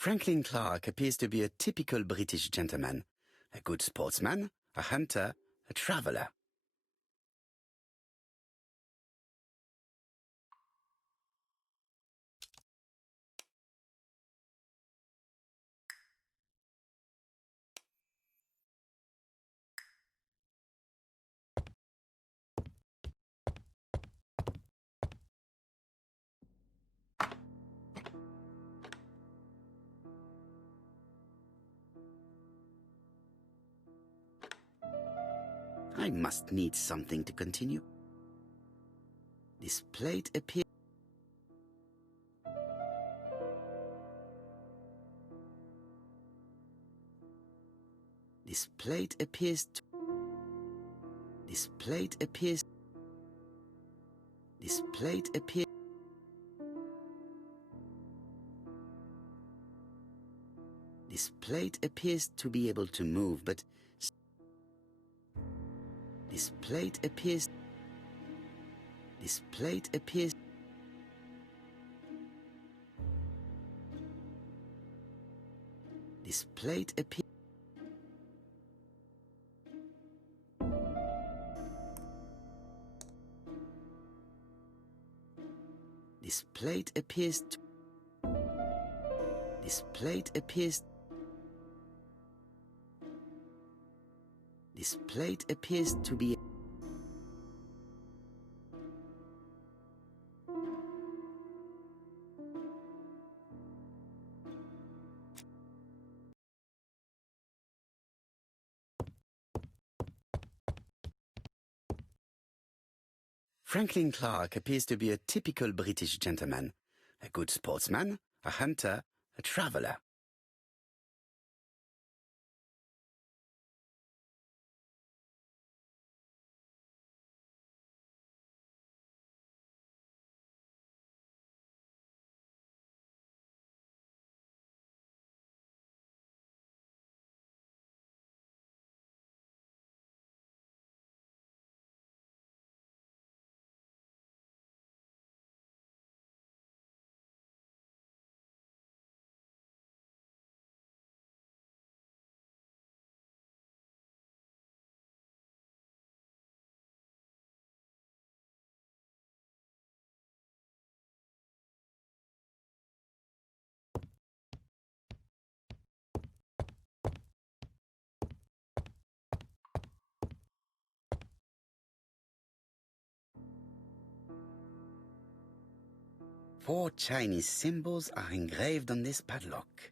Franklin Clark appears to be a typical British gentleman, a good sportsman, a hunter, a traveller. I must need something to continue. This plate appears... This plate appears to... This plate appears... This plate appears... This plate appears to be able to move, but... This plate appears... This plate appears... This plate appears... This plate appears to... This plate appears... This plate appears to be... Franklin Clark appears to be a typical British gentleman, a good sportsman, a hunter, a traveller. Four Chinese symbols are engraved on this padlock.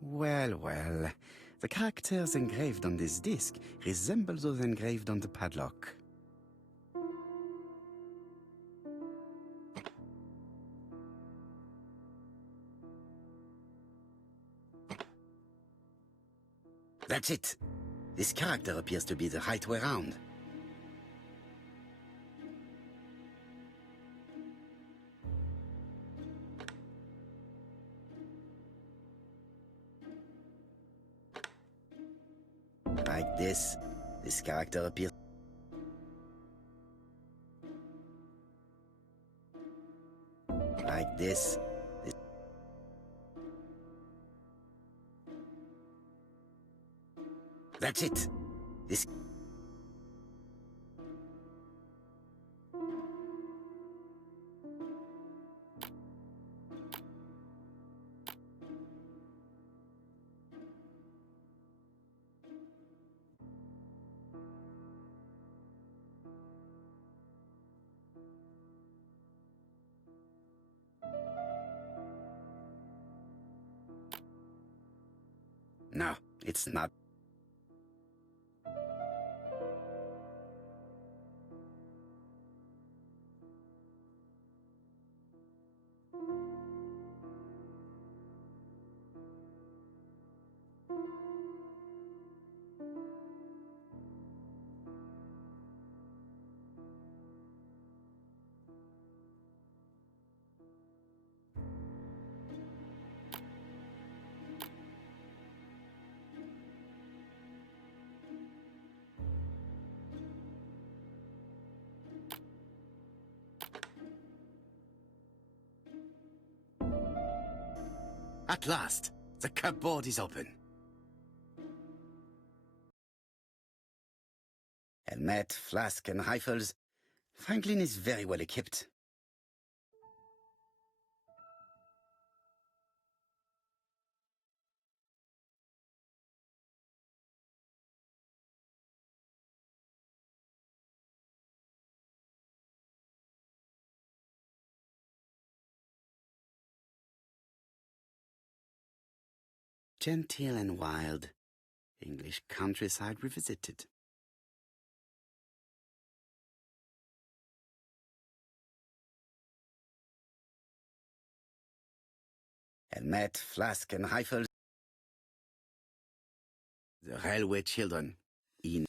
Well, well, the characters engraved on this disc resemble those engraved on the padlock. That's it. This character appears to be the right way round. Like this character appears... Like this... That's it. This... No, it's not. At last, the cupboard is open. Helmet, flask, and rifles. Franklin is very well equipped. Genteel and wild. English countryside revisited. Helmet, flask, and rifles. The railway children. In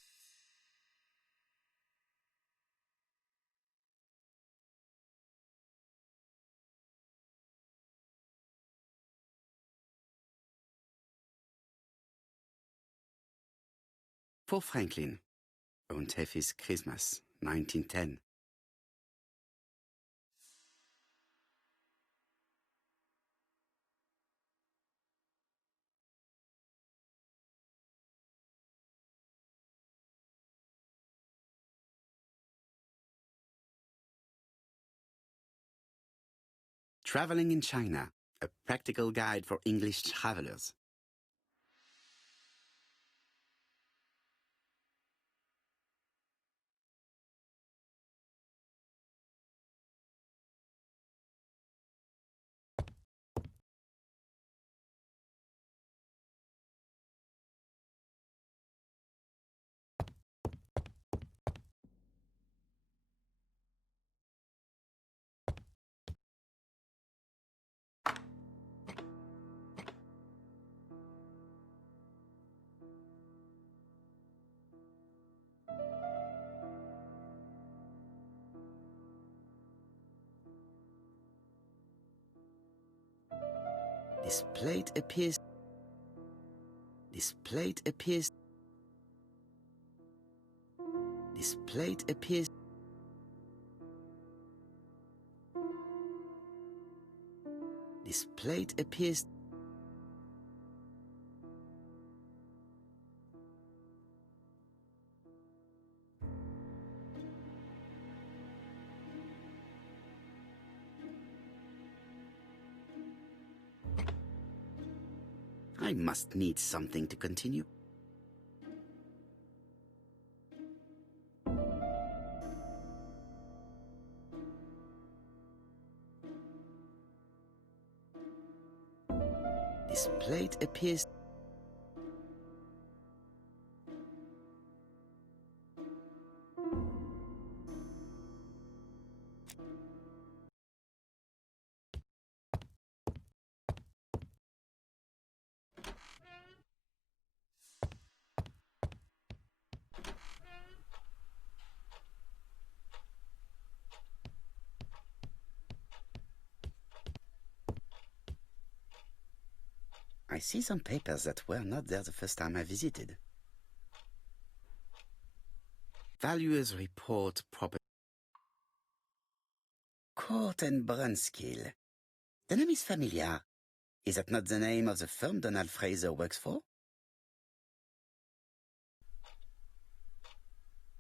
For Franklin. Und F is Christmas, 1910. Traveling in China, a practical guide for English travelers. This plate appears. This plate appears. This plate appears. This plate appears. I must need something to continue. This plate appears. I see some papers that were not there the first time I visited. Valuers report property. Court and Brunskill. The name is familiar. Is that not the name of the firm Donald Fraser works for?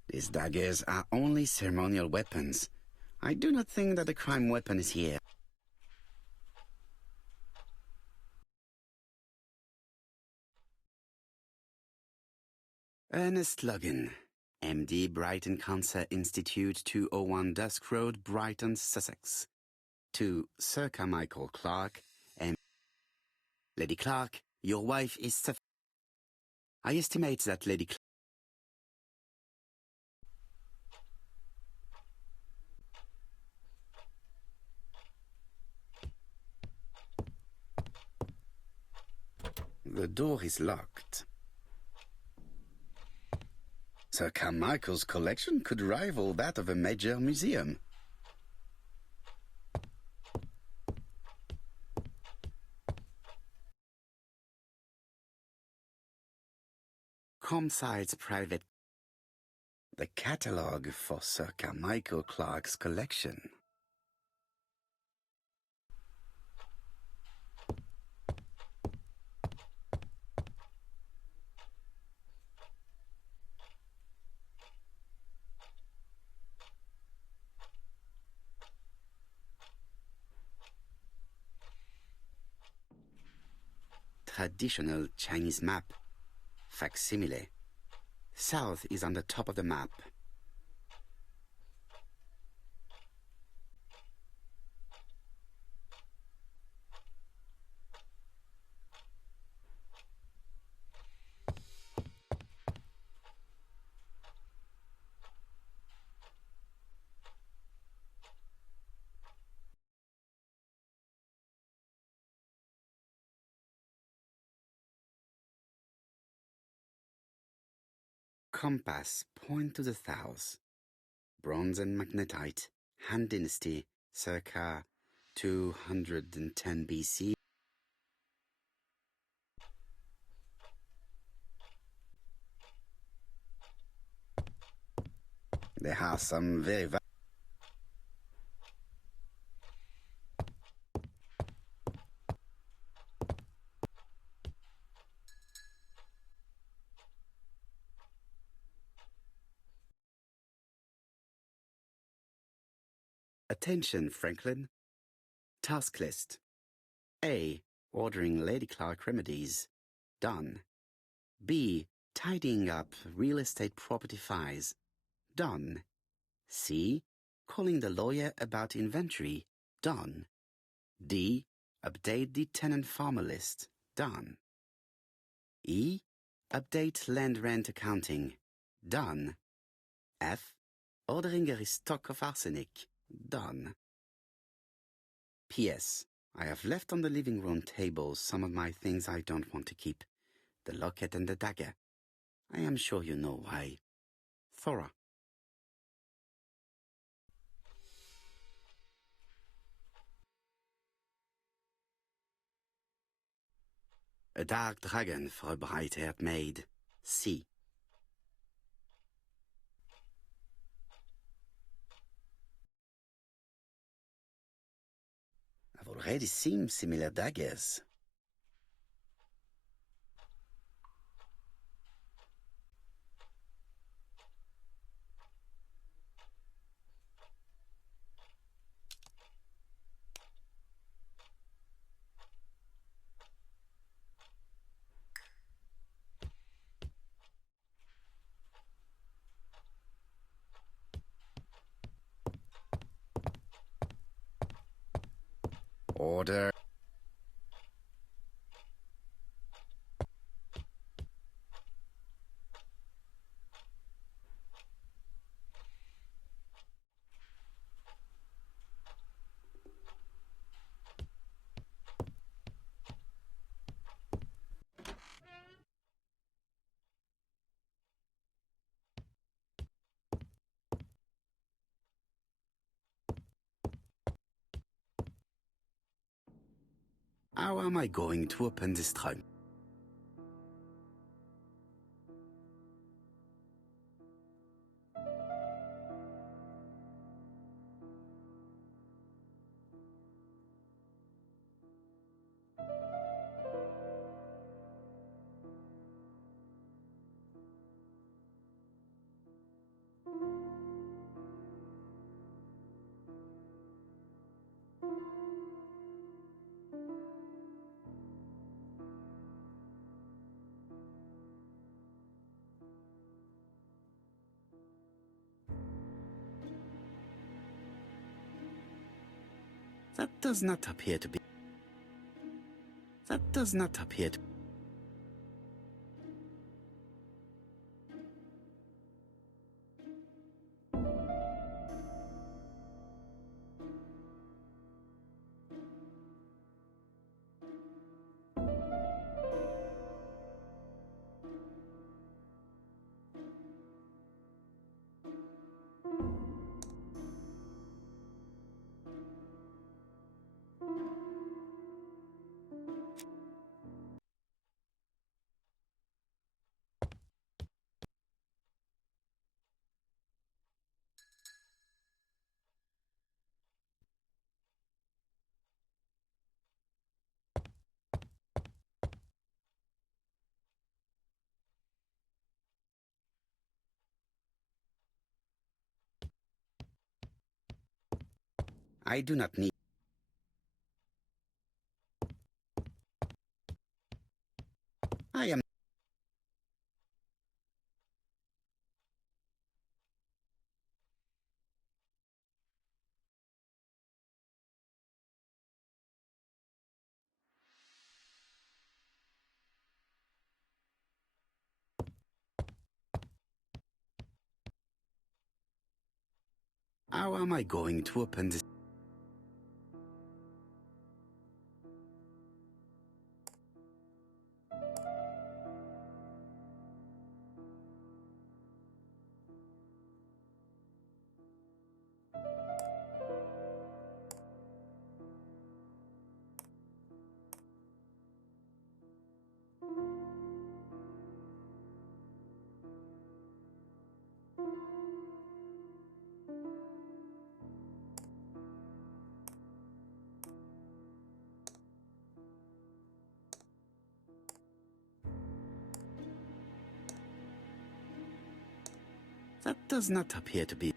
These daggers are only ceremonial weapons. I do not think that the crime weapon is here. Ernest Logan, MD, Brighton Cancer Institute, 201 Dusk Road, Brighton, Sussex. To Sir Carmichael Clark, and Lady Clark, your wife is I estimate that Lady Clark. The door is locked. Sir Carmichael's collection could rival that of a major museum. Comside's private. The catalogue for Sir Carmichael Clark's collection. Traditional Chinese map. Facsimile. South is on the top of the map. Compass point to the south. Bronze and magnetite. Han Dynasty, circa 210 BC. are some very Attention, Franklin. Task list. A. Ordering Lady Clark remedies. Done. B. Tidying up real estate property files. Done. C. Calling the lawyer about inventory. Done. D. Update the tenant farmer list. Done. E. Update land rent accounting. Done. F. Ordering a restock of arsenic. Done. P.S. I have left on the living room table some of my things I don't want to keep. The locket and the dagger. I am sure you know why. Thora. A dark dragon for a bright-haired maid. C. I've already seen similar daggers. Order. How am I going to open this trunk? That does not appear to be... That does not appear to... I do not need... I am... How am I going to open this? That does not appear to be.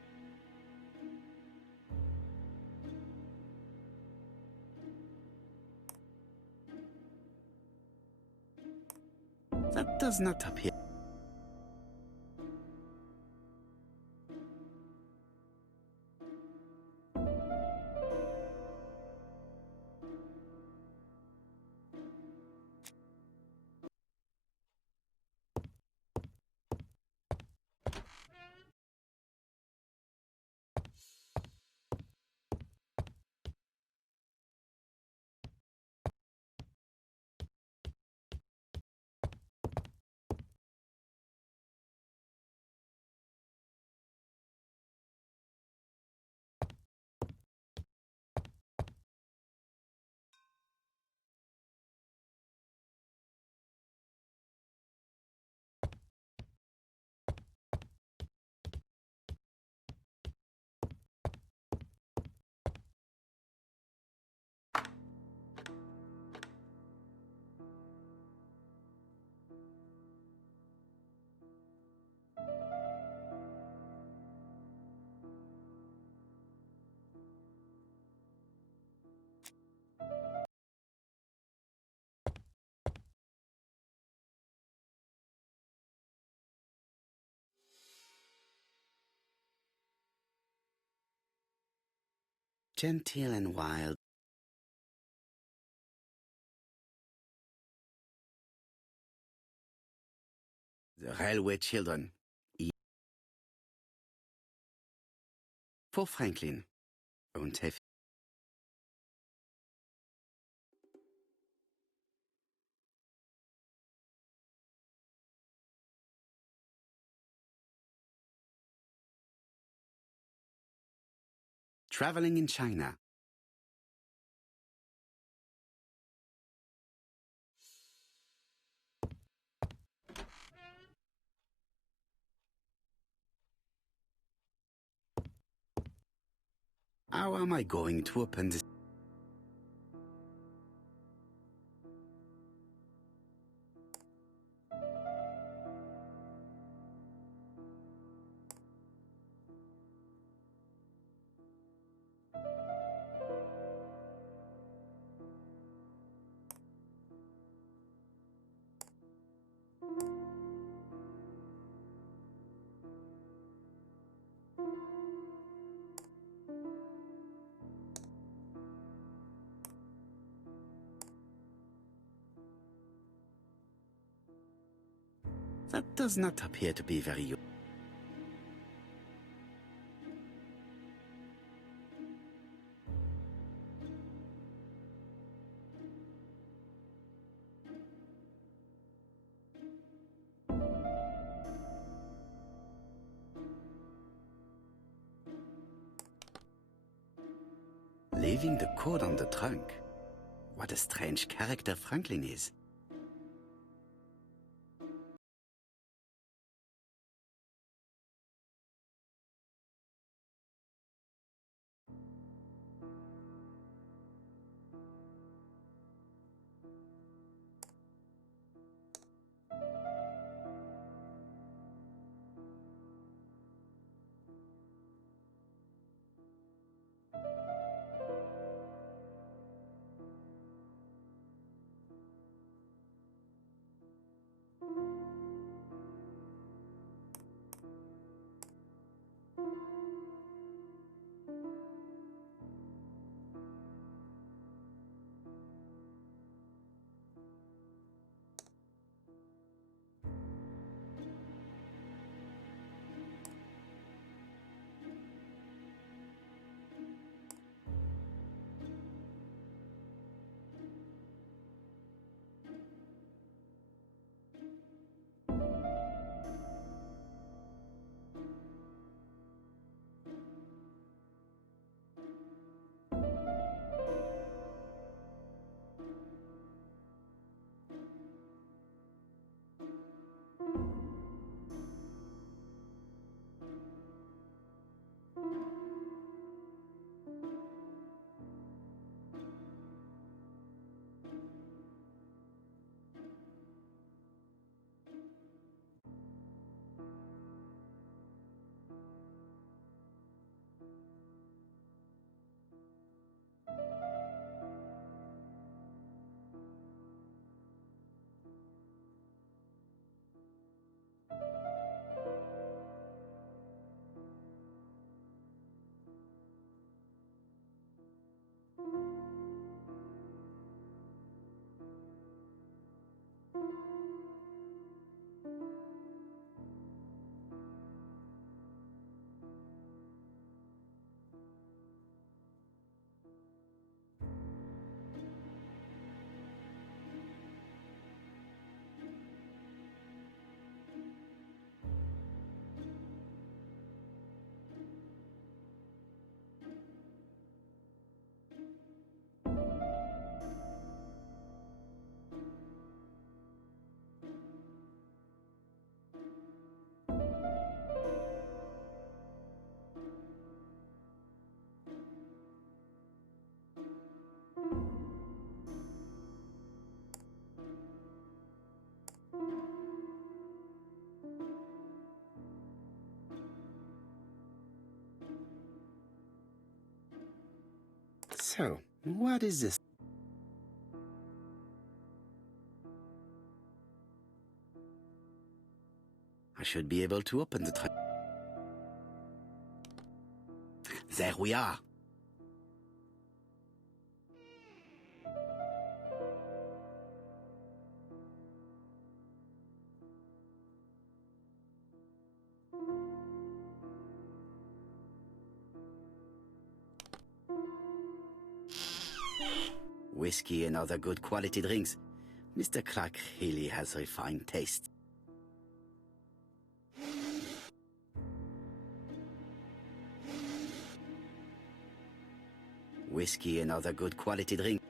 That does not appear. Genteel and wild. The Railway Children. For Franklin. Und F. Traveling in China. How am I going to open this? That does not appear to be very. Leaving the code on the trunk. What a strange character Franklin is. So, what is this? I should be able to open the trap. There we are. Whiskey and other good quality drinks. Mr. Clark really has refined taste. Whiskey and other good quality drinks.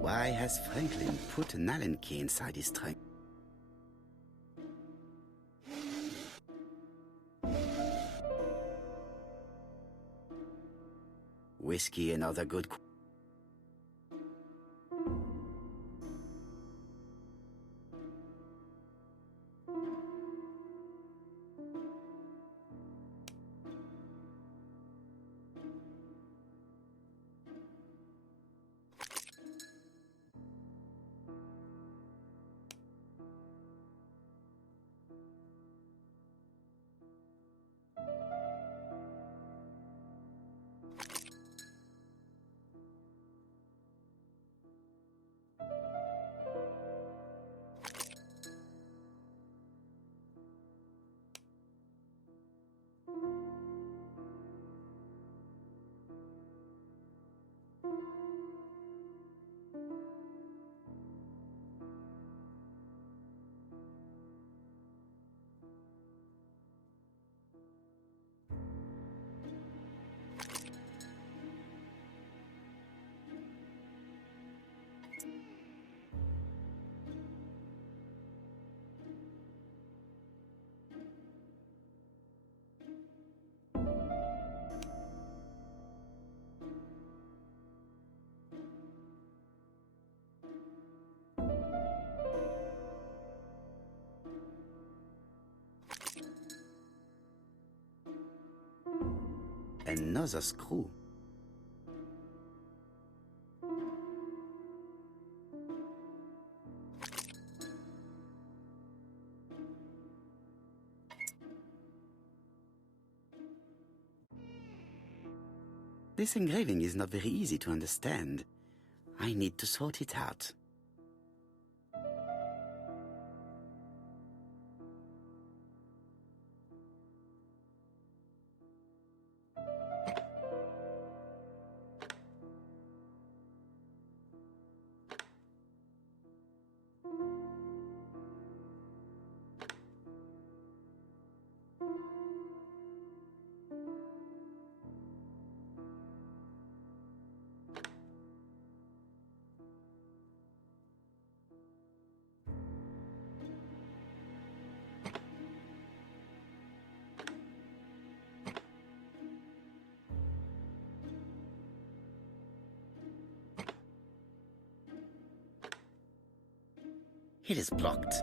Why has Franklin put an Allen key inside his trunk? Whiskey and other good... Another screw. This engraving is not very easy to understand. I need to sort it out. It is blocked.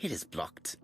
It is blocked.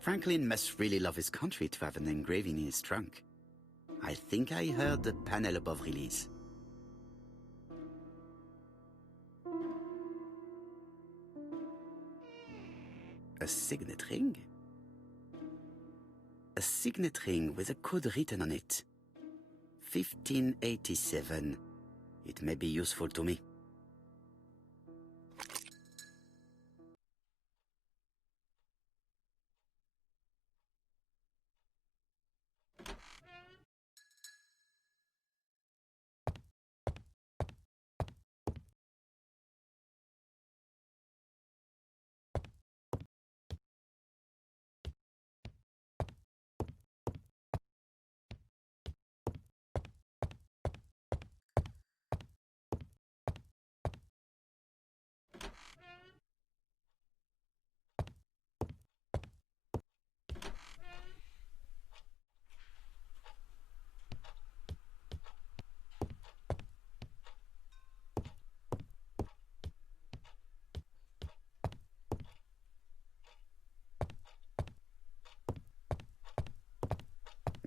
Franklin must really love his country to have an engraving in his trunk. I think I heard the panel above release. A signet ring? A signet ring with a code written on it. 1587. It may be useful to me.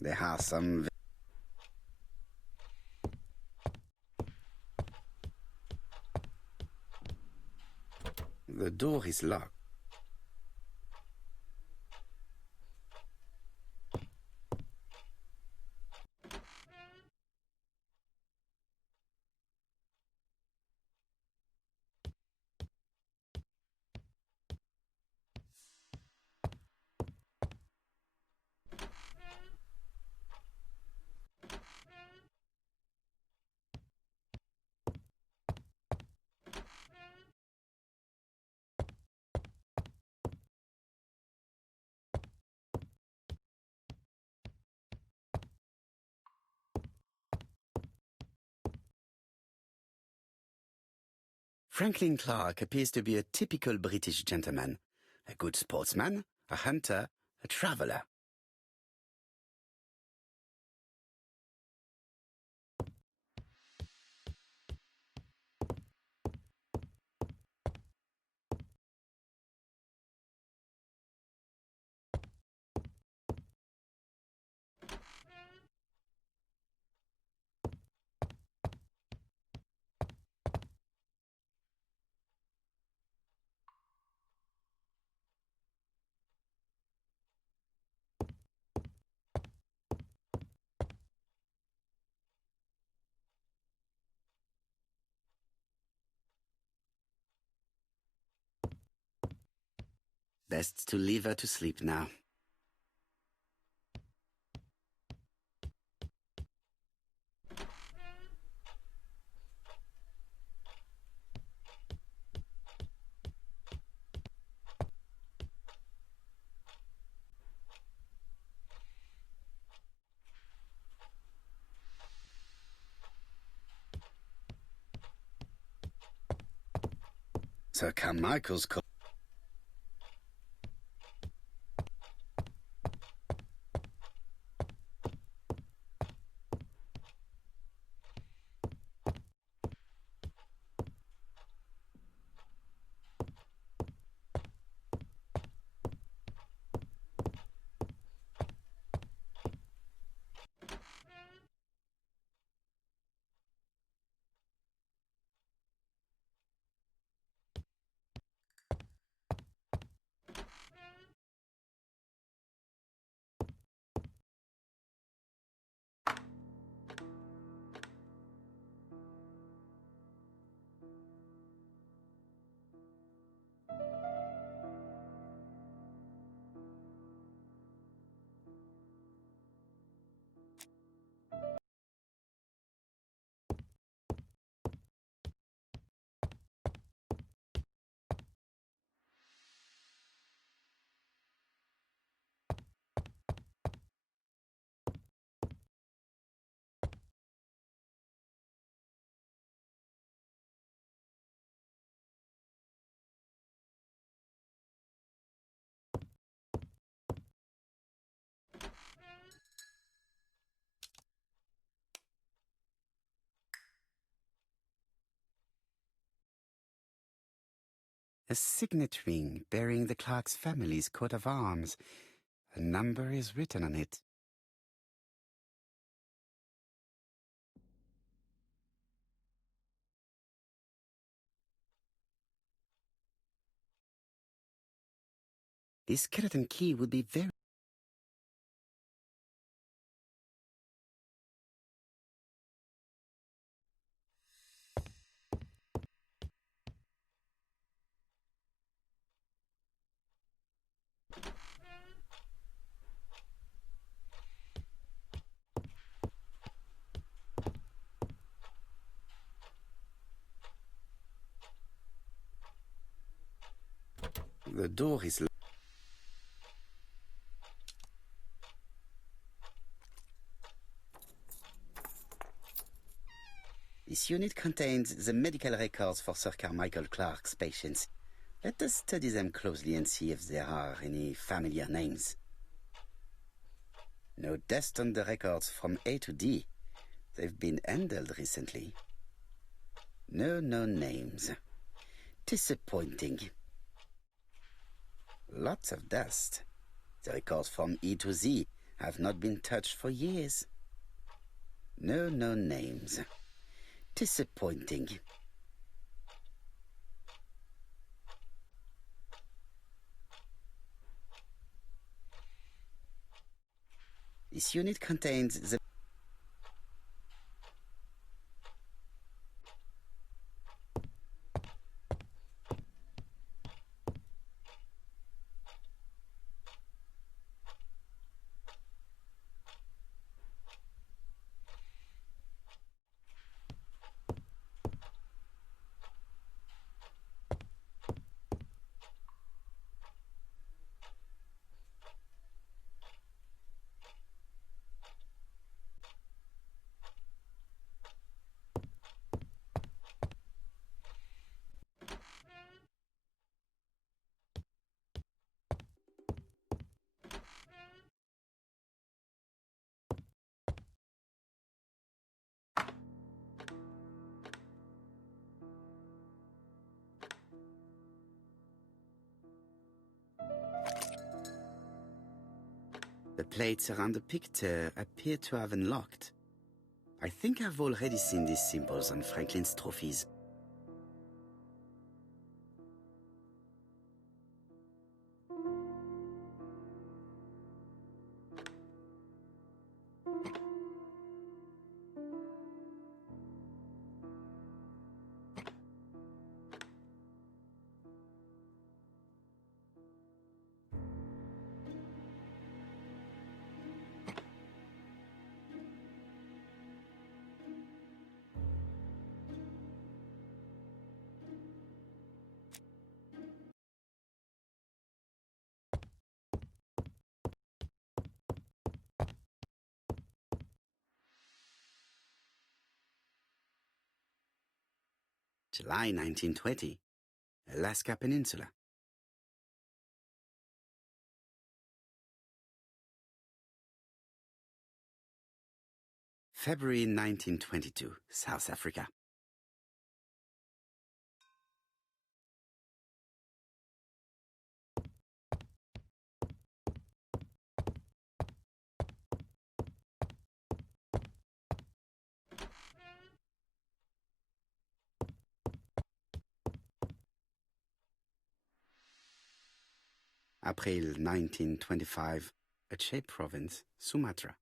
There are some... The door is locked. Franklin Clark appears to be a typical British gentleman, a good sportsman, a hunter, a traveller. Best to leave her to sleep now. Sir Carmichael's call. A signet ring bearing the Clark's family's coat of arms. A number is written on it. This skeleton key would be very... The door is locked. This unit contains the medical records for Sir Carmichael Clark's patients. Let us study them closely and see if there are any familiar names. No dust on the records from A to D. They've been handled recently. No known names. Disappointing. Lots of dust. The records from E to Z have not been touched for years. No known names. Disappointing. This unit contains the... The plates around the picture appear to have unlocked. I think I've already seen these symbols on Franklin's trophies. July 1920, Alaska Peninsula. February 1922, South Africa. April 1925, Aceh Province, Sumatra.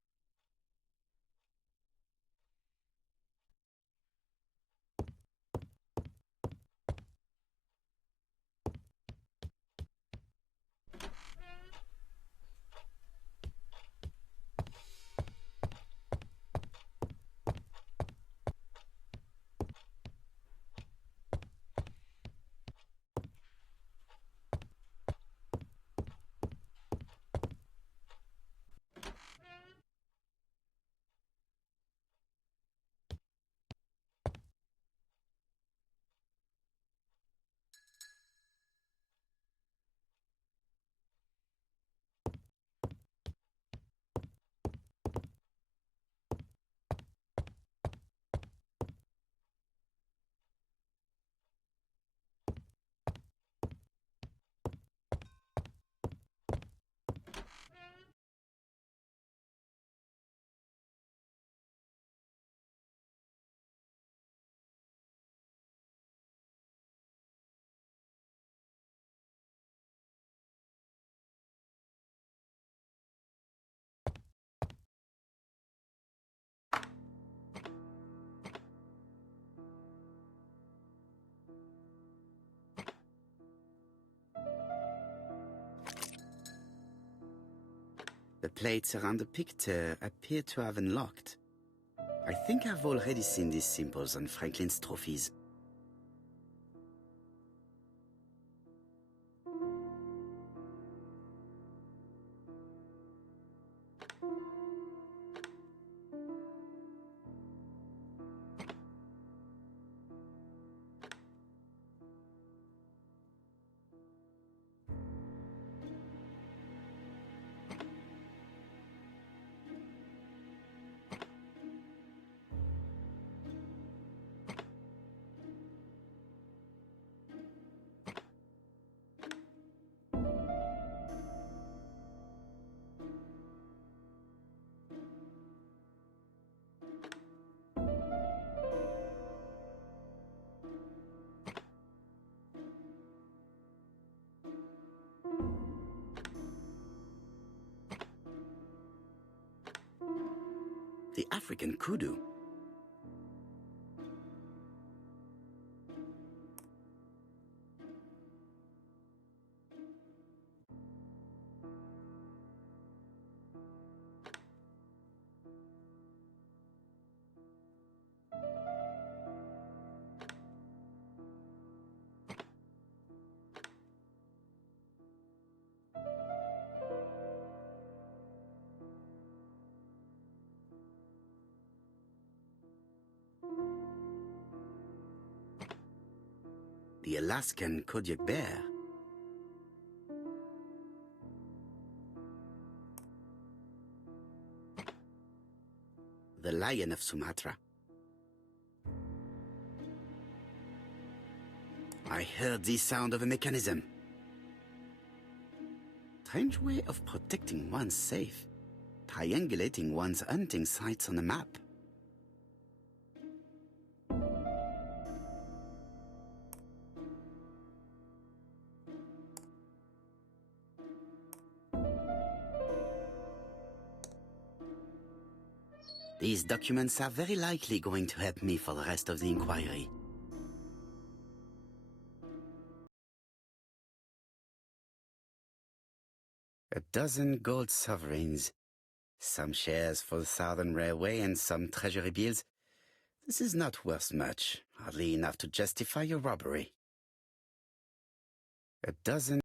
The plates around the picture appear to have unlocked. I think I've already seen these symbols on Franklin's trophies. The African kudu. The Alaskan Kodiak bear. The lion of Sumatra. I heard the sound of a mechanism. Strange way of protecting one's safe. triangulating one's hunting sites on a map. These documents are very likely going to help me for the rest of the inquiry. A dozen gold sovereigns, some shares for the Southern Railway and some treasury bills. This is not worth much, hardly enough to justify a robbery. A dozen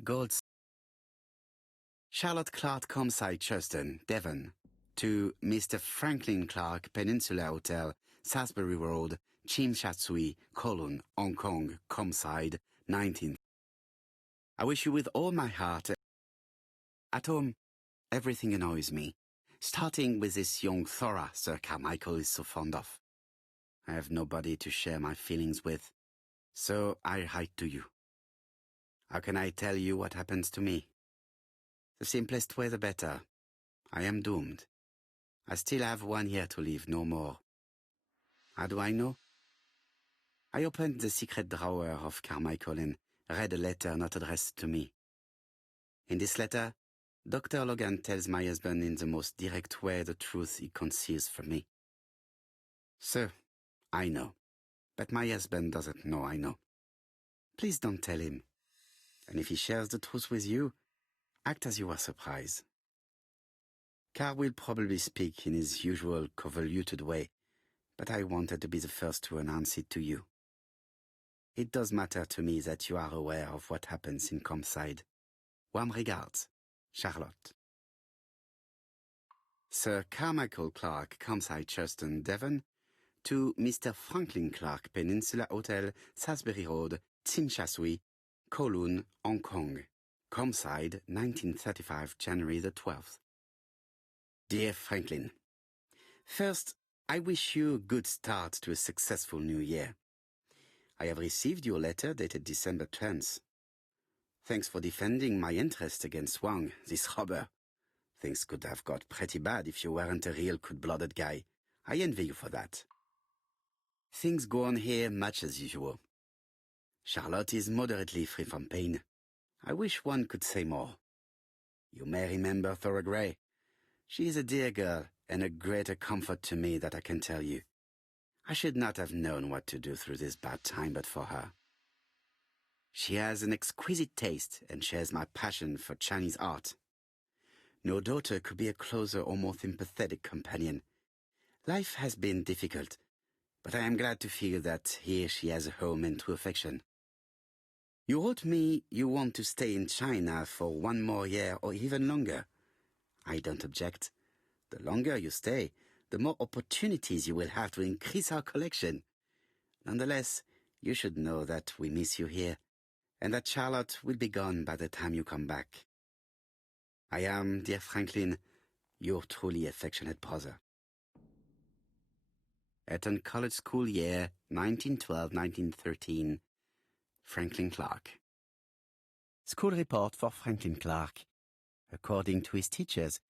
gold. Charlotte Clark, Comside, Churston, Devon, to Mr. Franklin Clark, Peninsula Hotel, Salisbury Road, Chim Sha Tsui, Kowloon, Hong Kong, Comside, 19th. I wish you with all my heart. At home, everything annoys me, starting with this young Thora Sir Carmichael is so fond of. I have nobody to share my feelings with, so I write to you. How can I tell you what happens to me? The simplest way the better. I am doomed. I still have 1 year to live, no more. How do I know? I opened the secret drawer of Carmichael and read a letter not addressed to me. In this letter, Dr. Logan tells my husband in the most direct way the truth he conceals from me. Sir, I know, but my husband doesn't know I know. Please don't tell him. And if he shares the truth with you, act as you are surprised. Carr will probably speak in his usual convoluted way, but I wanted to be the first to announce it to you. It does matter to me that you are aware of what happens in Comside. Warm regards, Charlotte. Sir Carmichael Clark, Comside, Churston, Devon, to Mr. Franklin Clark, Peninsula Hotel, Salisbury Road, Tsim Sha Tsui, Kowloon, Hong Kong, Comside, 1935, January the 12th. Dear Franklin, first, I wish you a good start to a successful new year. I have received your letter dated December 10th. Thanks for defending my interest against Wang, this robber. Things could have got pretty bad if you weren't a real cold-blooded guy. I envy you for that. Things go on here much as usual. Charlotte is moderately free from pain. I wish one could say more. You may remember Thora Gray. She is a dear girl and a greater comfort to me that I can tell you. I should not have known what to do through this bad time but for her. She has an exquisite taste and shares my passion for Chinese art. No daughter could be a closer or more sympathetic companion. Life has been difficult, but I am glad to feel that here she has a home and true affection. You wrote me you want to stay in China for 1 more year or even longer. I don't object. The longer you stay, the more opportunities you will have to increase our collection. Nonetheless, you should know that we miss you here, and that Charlotte will be gone by the time you come back. I am, dear Franklin, your truly affectionate brother. Eton College School Year, 1912-1913, Franklin Clark. School report for Franklin Clark. According to his teachers,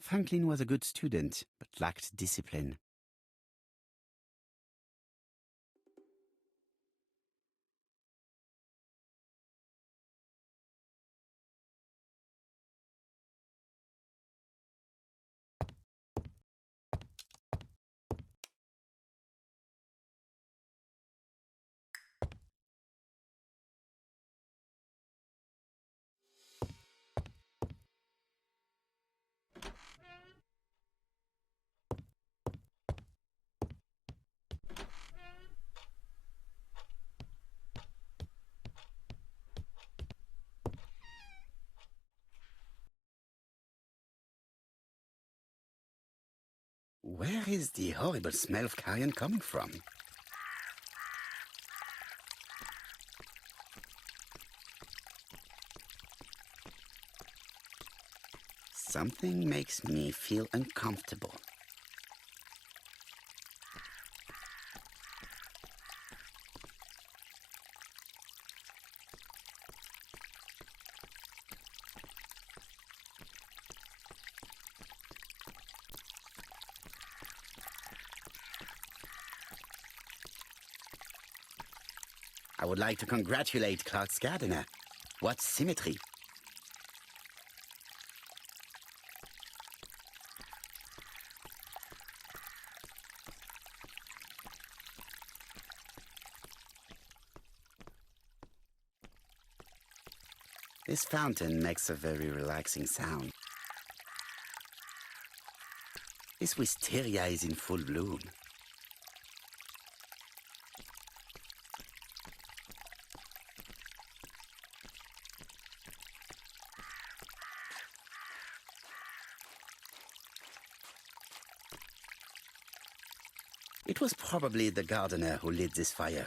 Franklin was a good student, but lacked discipline. Where is the horrible smell of carrion coming from? Something makes me feel uncomfortable. would like to congratulate Clark's gardener. What symmetry! This fountain makes a very relaxing sound. This wisteria is in full bloom. It was probably the gardener who lit this fire.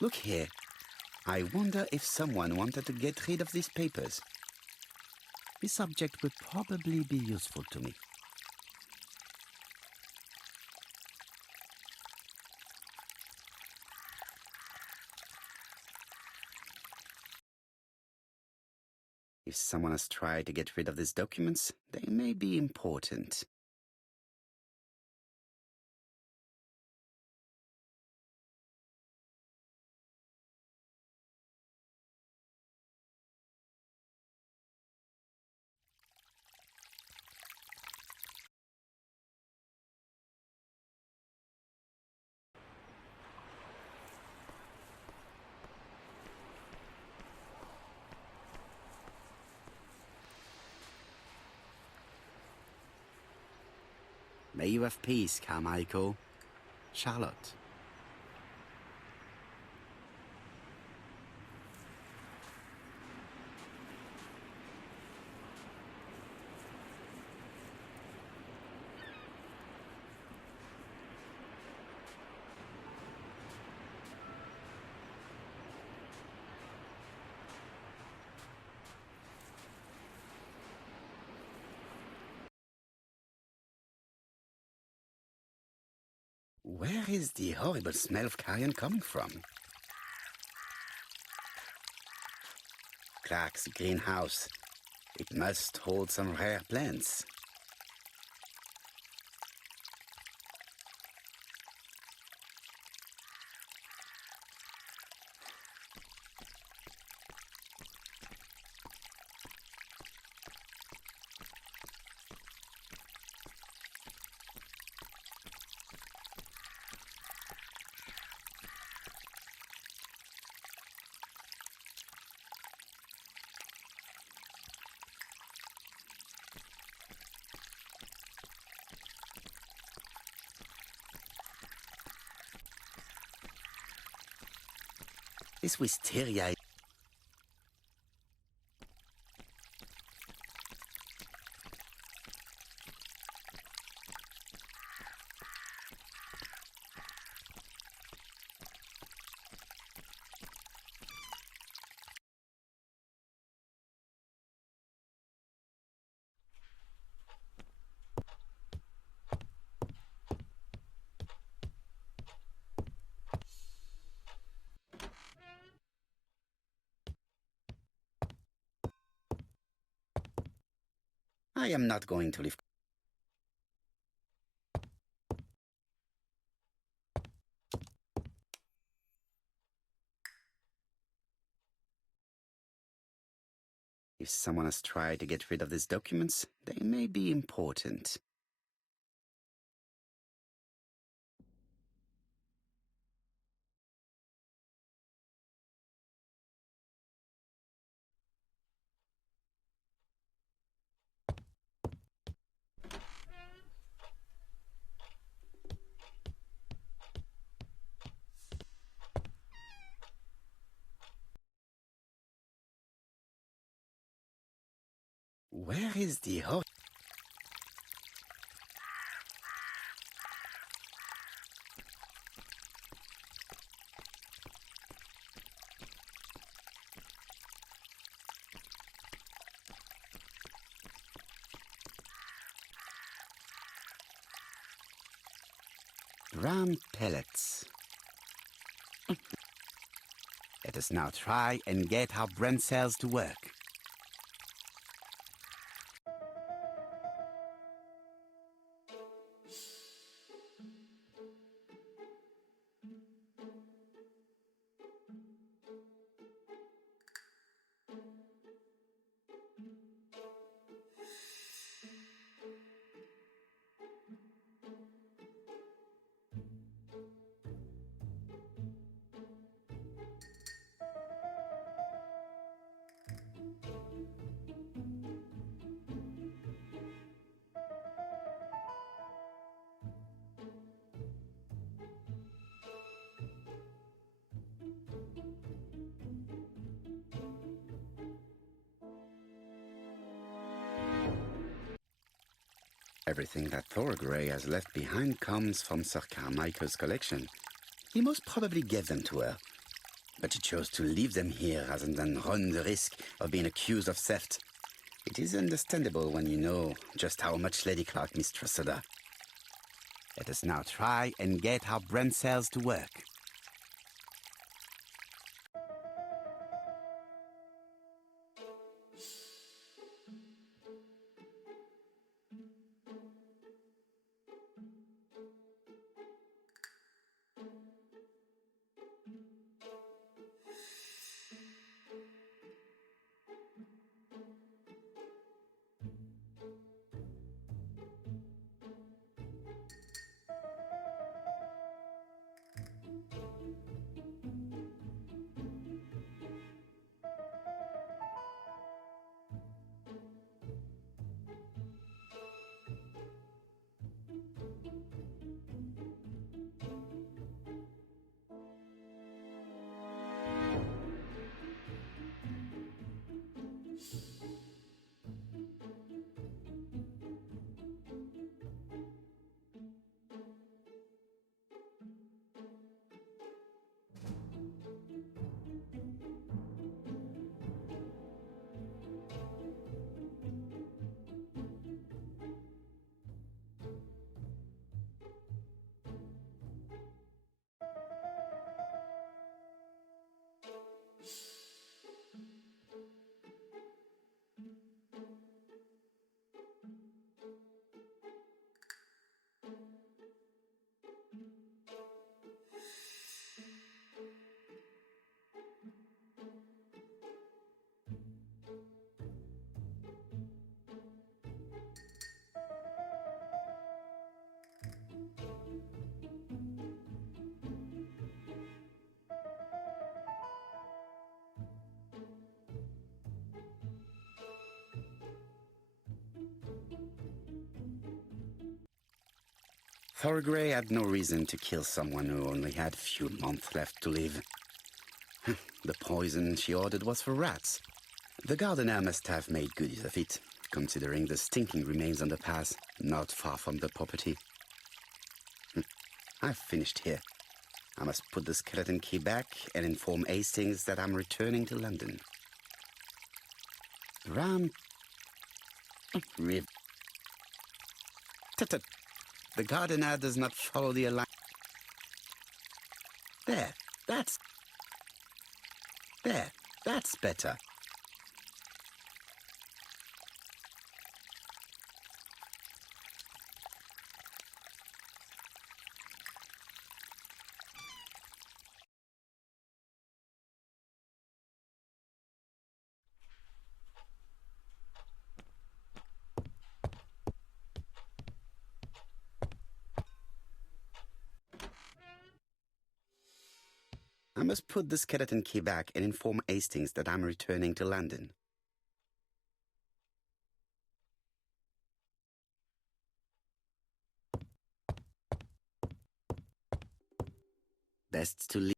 Look here. I wonder if someone wanted to get rid of these papers. This subject would probably be useful to me. If someone has tried to get rid of these documents, they may be important. May you have peace, Carmichael. Charlotte. Where is the horrible smell of carrion coming from? Clark's greenhouse. It must hold some rare plants. This wisteria. I am not going to leave. If someone has tried to get rid of these documents, they may be important. Where is the horse? Brown pellets. Let us now try and get our brain cells to work. Everything that Thorgray has left behind comes from Sir Carmichael's collection. He most probably gave them to her, but she chose to leave them here rather than run the risk of being accused of theft. It is understandable when you know just how much Lady Clark mistrusted her. Let us now try and get our brand cells to work. Thorgray had no reason to kill someone who only had a few months left to live. The poison she ordered was for rats. The gardener must have made good use of it, considering the stinking remains on the path, not far from the property. I've finished here. I must put the skeleton key back and inform Hastings that I'm returning to London. Brown River. Tut-tut. The gardener does not follow the alliance. There, that's better. I must put the skeleton key back and inform Hastings that I'm returning to London. Best to leave.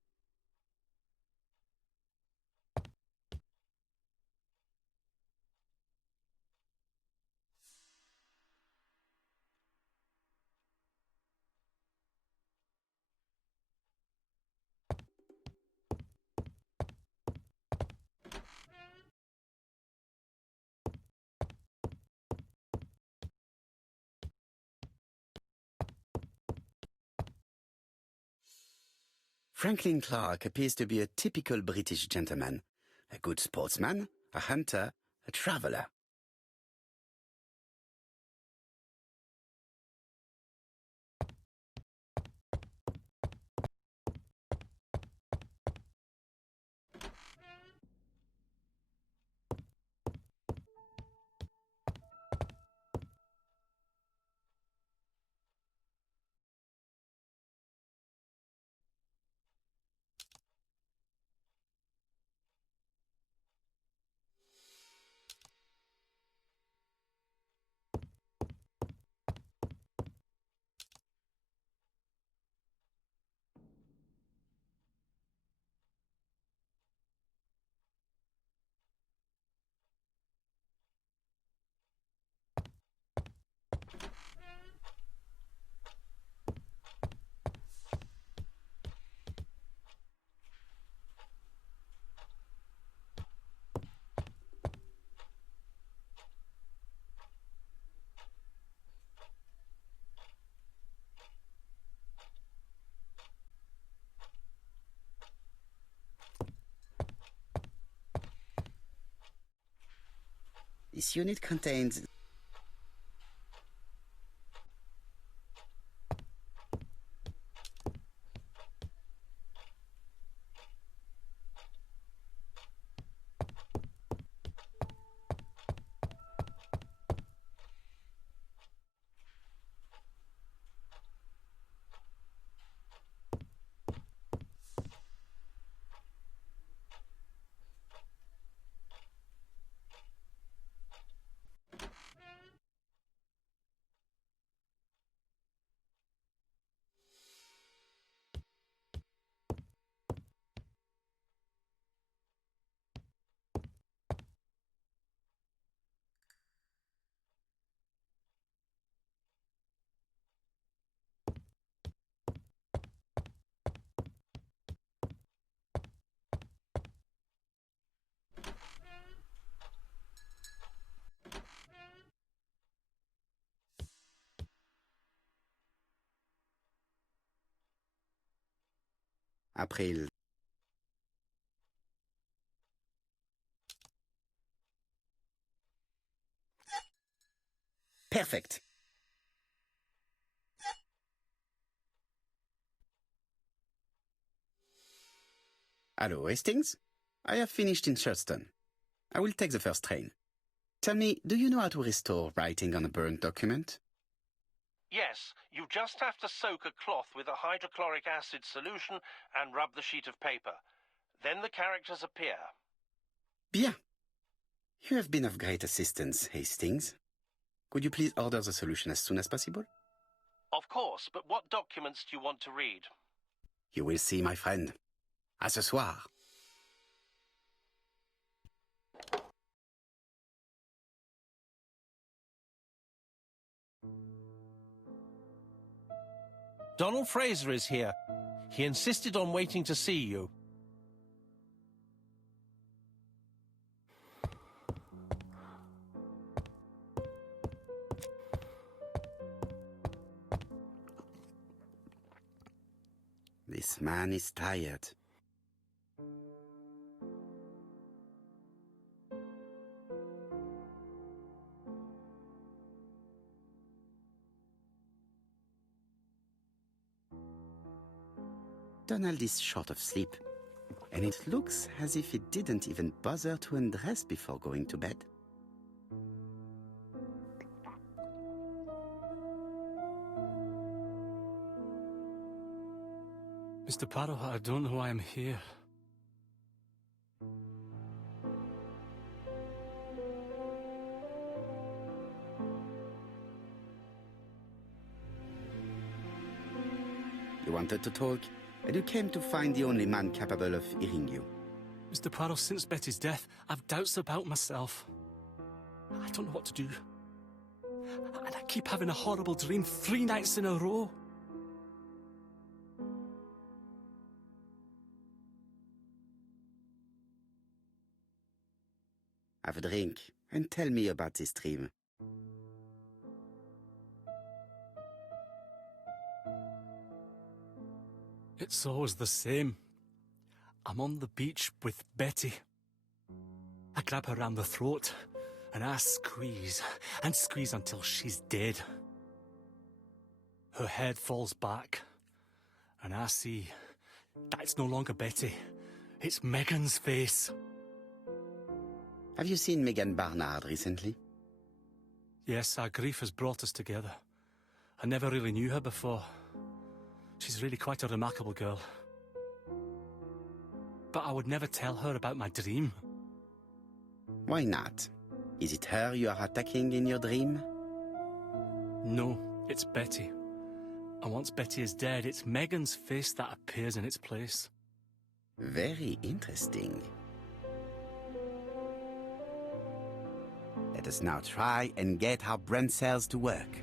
Franklin Clark appears to be a typical British gentleman, a good sportsman, a hunter, a traveller. This unit contains... Après Perfect. Hello, Hastings. I have finished in Shurston. I will take the first train. Tell me, do you know how to restore writing on a burnt document? Yes, you just have to soak a cloth with a hydrochloric acid solution and rub the sheet of paper. Then the characters appear. Bien. You have been of great assistance, Hastings. Could you please order the solution as soon as possible? Of course, but what documents do you want to read? You will see, my friend. À ce soir. Donald Fraser is here. He insisted on waiting to see you. This man is tired. Donald is short of sleep, and it looks as if he didn't even bother to undress before going to bed. Mr. Parrow, I don't know why I'm here. You wanted to talk, and you came to find the only man capable of hearing you. Mr. Parrow, since Betty's death, I've doubts about myself. I don't know what to do. And I keep having a horrible dream 3 nights in a row. Have a drink, and tell me about this dream. It's always the same. I'm on the beach with Betty. I grab her round the throat, and I squeeze, and squeeze until she's dead. Her head falls back, and I see that it's no longer Betty. It's Megan's face. Have you seen Megan Barnard recently? Yes, our grief has brought us together. I never really knew her before. She's really quite a remarkable girl. But I would never tell her about my dream. Why not? Is it her you are attacking in your dream? No, it's Betty. And once Betty is dead, it's Megan's face that appears in its place. Very interesting. Let us now try and get our brain cells to work.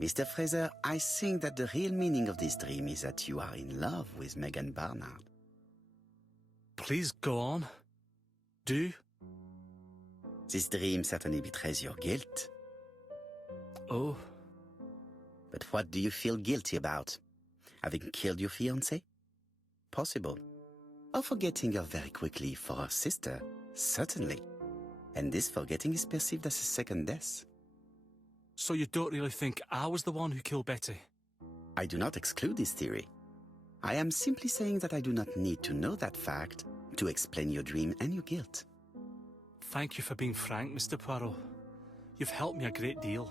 Mr. Fraser, I think that the real meaning of this dream is that you are in love with Megan Barnard. Please go on. Do. This dream certainly betrays your guilt. Oh. But what do you feel guilty about? Having killed your fiancé? Possible. Or forgetting her very quickly for her sister? Certainly. And this forgetting is perceived as a second death. So you don't really think I was the one who killed Betty? I do not exclude this theory. I am simply saying that I do not need to know that fact to explain your dream and your guilt. Thank you for being frank, Mr. Poirot. You've helped me a great deal.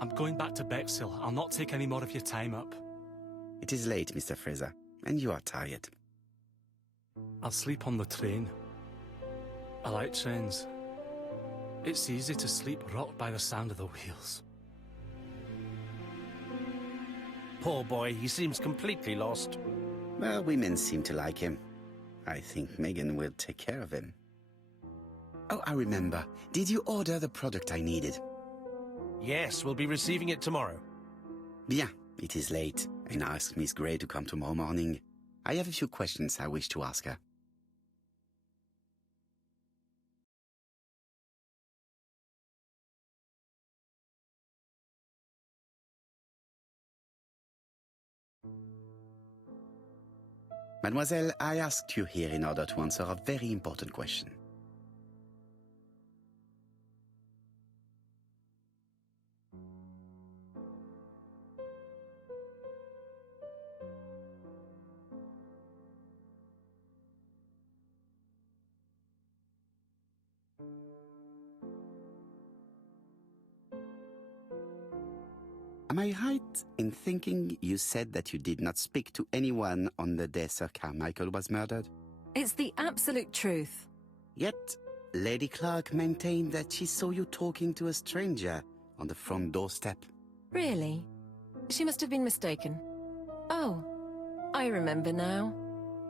I'm going back to Bexhill. I'll not take any more of your time up. It is late, Mr. Fraser, and you are tired. I'll sleep on the train. I like trains. It's easy to sleep rocked by the sound of the wheels. Poor boy, he seems completely lost. Well, women seem to like him. I think Megan will take care of him. Oh, I remember. Did you order the product I needed? Yes, we'll be receiving it tomorrow. Bien, it is late, and I asked Miss Gray to come tomorrow morning. I have a few questions I wish to ask her. Mademoiselle, I asked you here in order to answer a very important question. Am I right in thinking you said that you did not speak to anyone on the day Sir Carmichael was murdered? It's the absolute truth. Yet, Lady Clark maintained that she saw you talking to a stranger on the front doorstep. Really? She must have been mistaken. Oh, I remember now.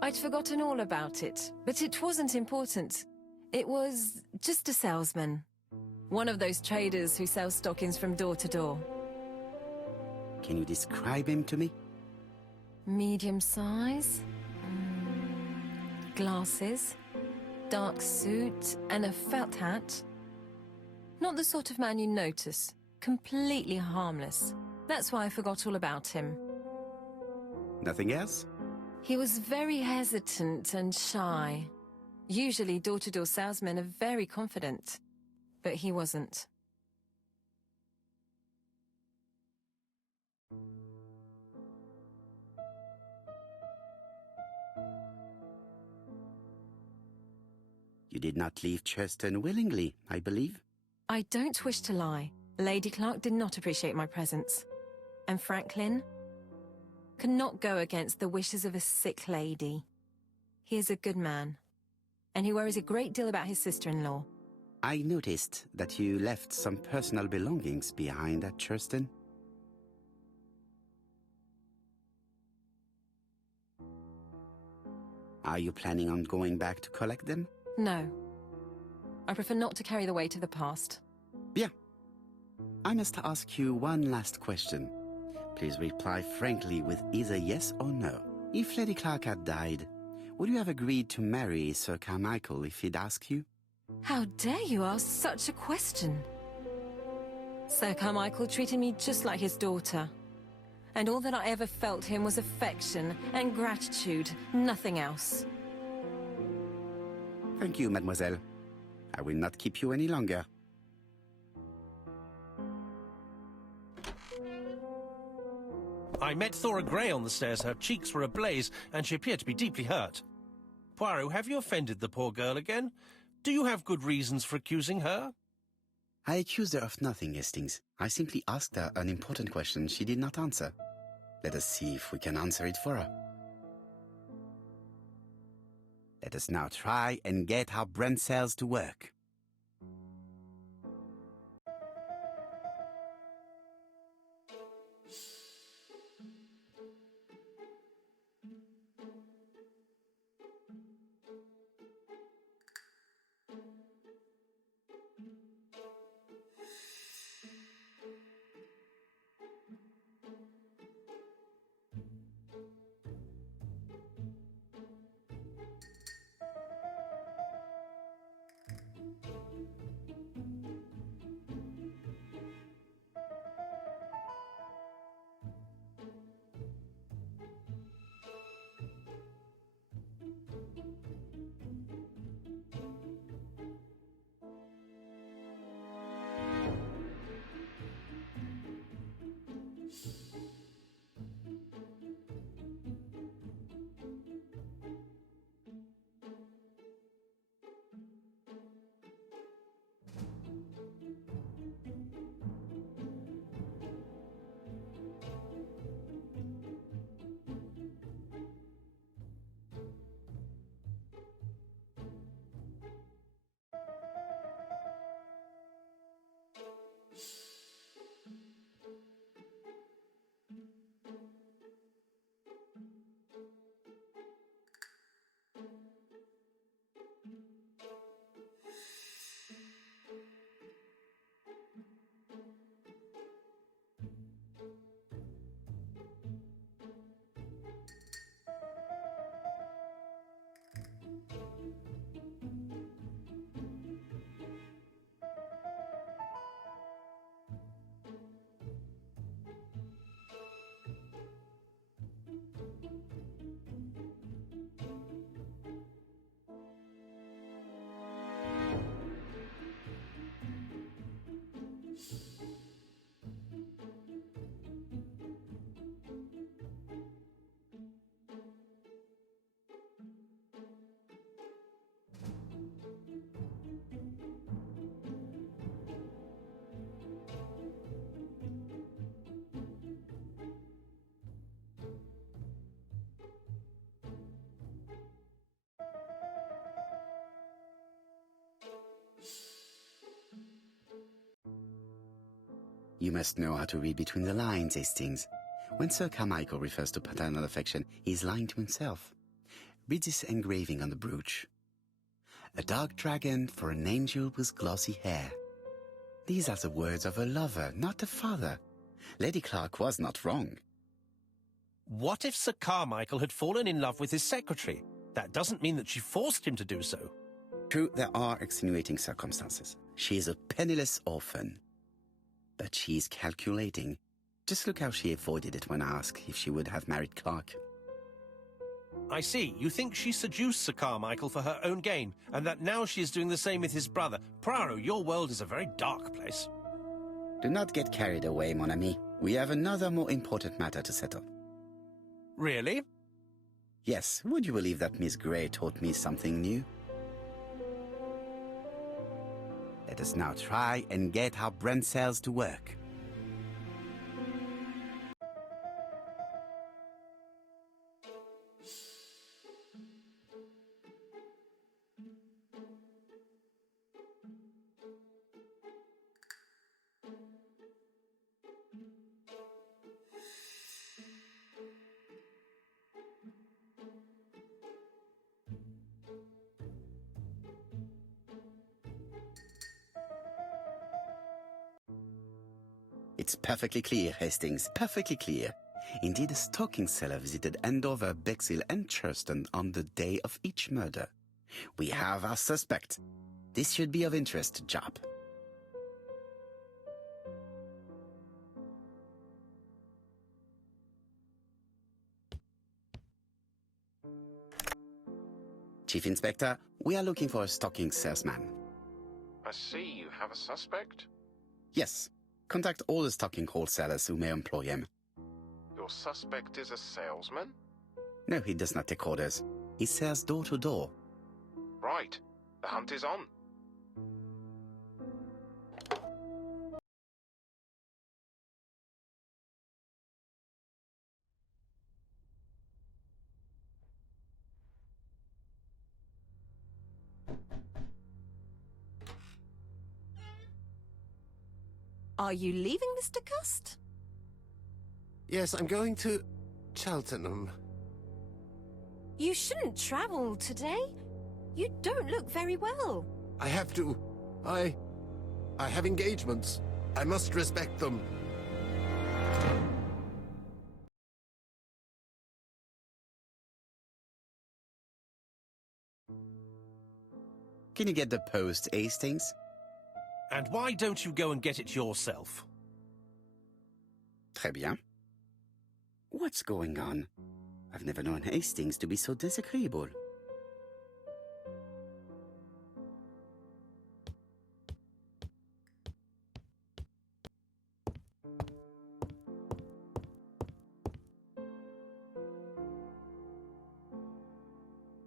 I'd forgotten all about it, but it wasn't important. It was just a salesman. One of those traders who sell stockings from door to door. Can you describe him to me? Medium size, glasses, dark suit, and a felt hat. Not the sort of man you notice. Completely harmless. That's why I forgot all about him. Nothing else? He was very hesitant and shy. Usually door-to-door salesmen are very confident, but he wasn't. You did not leave Churston willingly, I believe. I don't wish to lie. Lady Clark did not appreciate my presence. And Franklin could not go against the wishes of a sick lady. He is a good man, and he worries a great deal about his sister-in-law. I noticed that you left some personal belongings behind at Churston. Are you planning on going back to collect them? No. I prefer not to carry the weight of the past. Bien. I must ask you one last question. Please reply frankly with either yes or no. If Lady Clark had died, would you have agreed to marry Sir Carmichael if he'd asked you? How dare you ask such a question? Sir Carmichael treated me just like his daughter. And all that I ever felt him was affection and gratitude, nothing else. Thank you, mademoiselle. I will not keep you any longer. I met Thora Grey on the stairs. Her cheeks were ablaze, and she appeared to be deeply hurt. Poirot, have you offended the poor girl again? Do you have good reasons for accusing her? I accused her of nothing, Hastings. I simply asked her an important question she did not answer. Let us see if we can answer it for her. Let us now try and get our brain cells to work. You must know how to read between the lines, Hastings. When Sir Carmichael refers to paternal affection, he's lying to himself. Read this engraving on the brooch. A dark dragon for an angel with glossy hair. These are the words of a lover, not a father. Lady Clark was not wrong. What if Sir Carmichael had fallen in love with his secretary? That doesn't mean that she forced him to do so. True, there are extenuating circumstances. She is a penniless orphan. But she is calculating. Just look how she avoided it when asked if she would have married Clark. I see. You think she seduced Sir Carmichael for her own gain, and that now she is doing the same with his brother. Poirot, your world is a very dark place. Do not get carried away, mon ami. We have another more important matter to settle. Really? Yes, would you believe that Miss Grey taught me something new? Let us now try and get our brain cells to work. It's perfectly clear, Hastings, perfectly clear. Indeed, a stocking seller visited Andover, Bexhill and Churston on the day of each murder. We have our suspect. This should be of interest to Job. Chief Inspector, we are looking for a stocking salesman. I see you have a suspect. Yes. Contact all the stocking wholesalers who may employ him. Your suspect is a salesman? No, he does not take orders. He sells door to door. Right. The hunt is on. Are you leaving, Mr. Cust? Yes, I'm going to Cheltenham. You shouldn't travel today. You don't look very well. I have to. I have engagements. I must respect them. Can you get the post, Hastings? And why don't you go and get it yourself? Très bien. What's going on? I've never known Hastings to be so disagreeable.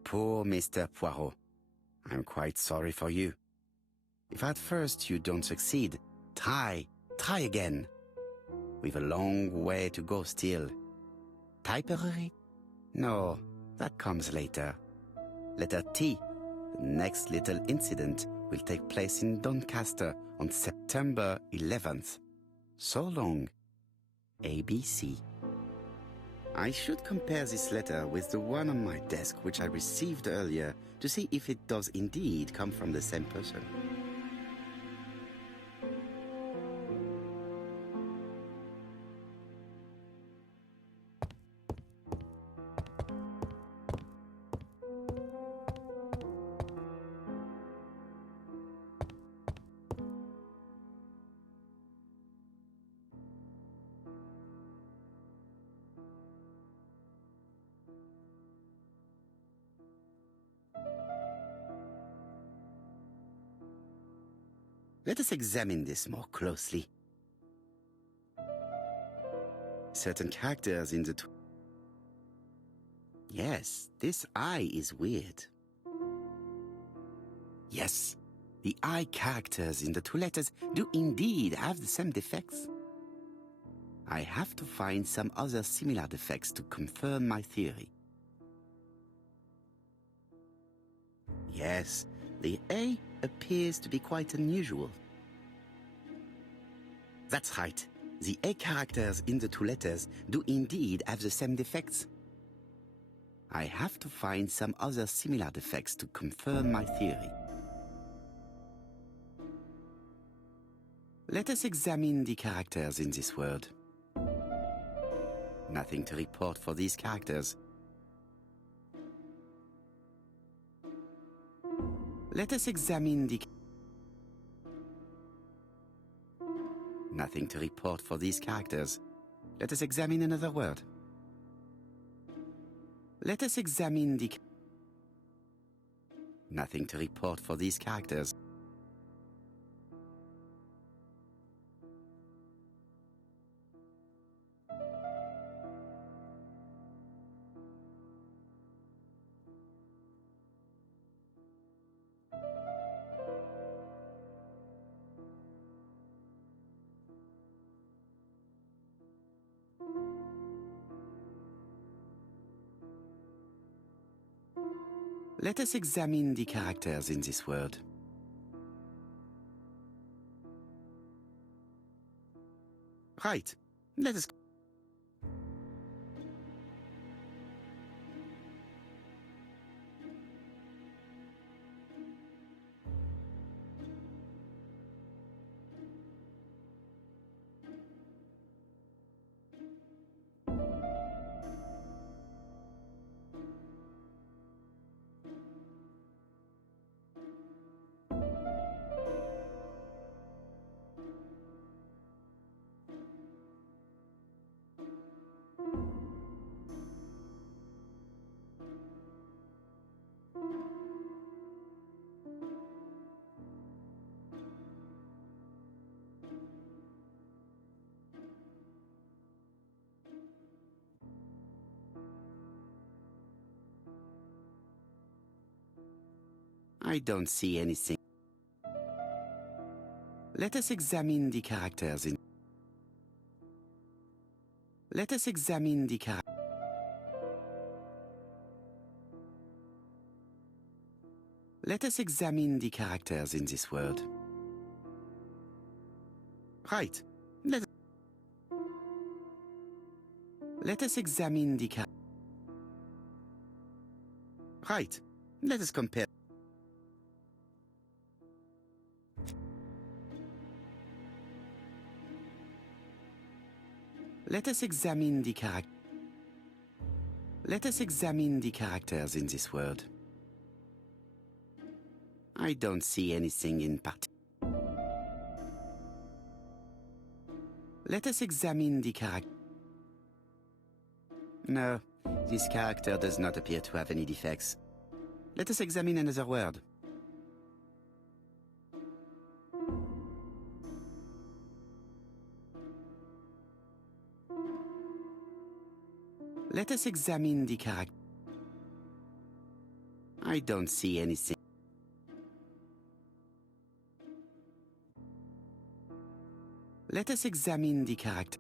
Poor Mr. Poirot. I'm quite sorry for you. If at first you don't succeed, try again. We've a long way to go still. Typery? No, that comes later. Letter T. The next little incident will take place in Doncaster on September 11th. So long. ABC. I should compare this letter with the one on my desk which I received earlier to see if it does indeed come from the same person. Let us examine this more closely. Certain characters in the... Yes, this I is weird. Yes, the I characters in the two letters do indeed have the same defects. I have to find some other similar defects to confirm my theory. Yes, the A appears to be quite unusual. That's right. The A characters in the two letters do indeed have the same defects. I have to find some other similar defects to confirm my theory. Let us examine the characters in this word. Nothing to report for these characters. Let us examine the... Nothing to report for these characters. Let us examine another word. Let us examine the... Nothing to report for these characters. Let us examine the characters in this word. Right. Let us... I don't see anything. Let us examine the characters in... Let us examine the characters. Let us examine the characters in this word. Right. Let us examine the characters. Right. Let us compare. Let us examine the characters. Let us examine the characters in this word. I don't see anything in particular. Let us examine the character. No, this character does not appear to have any defects. Let us examine another word. Let us examine the character. I don't see anything. Let us examine the character.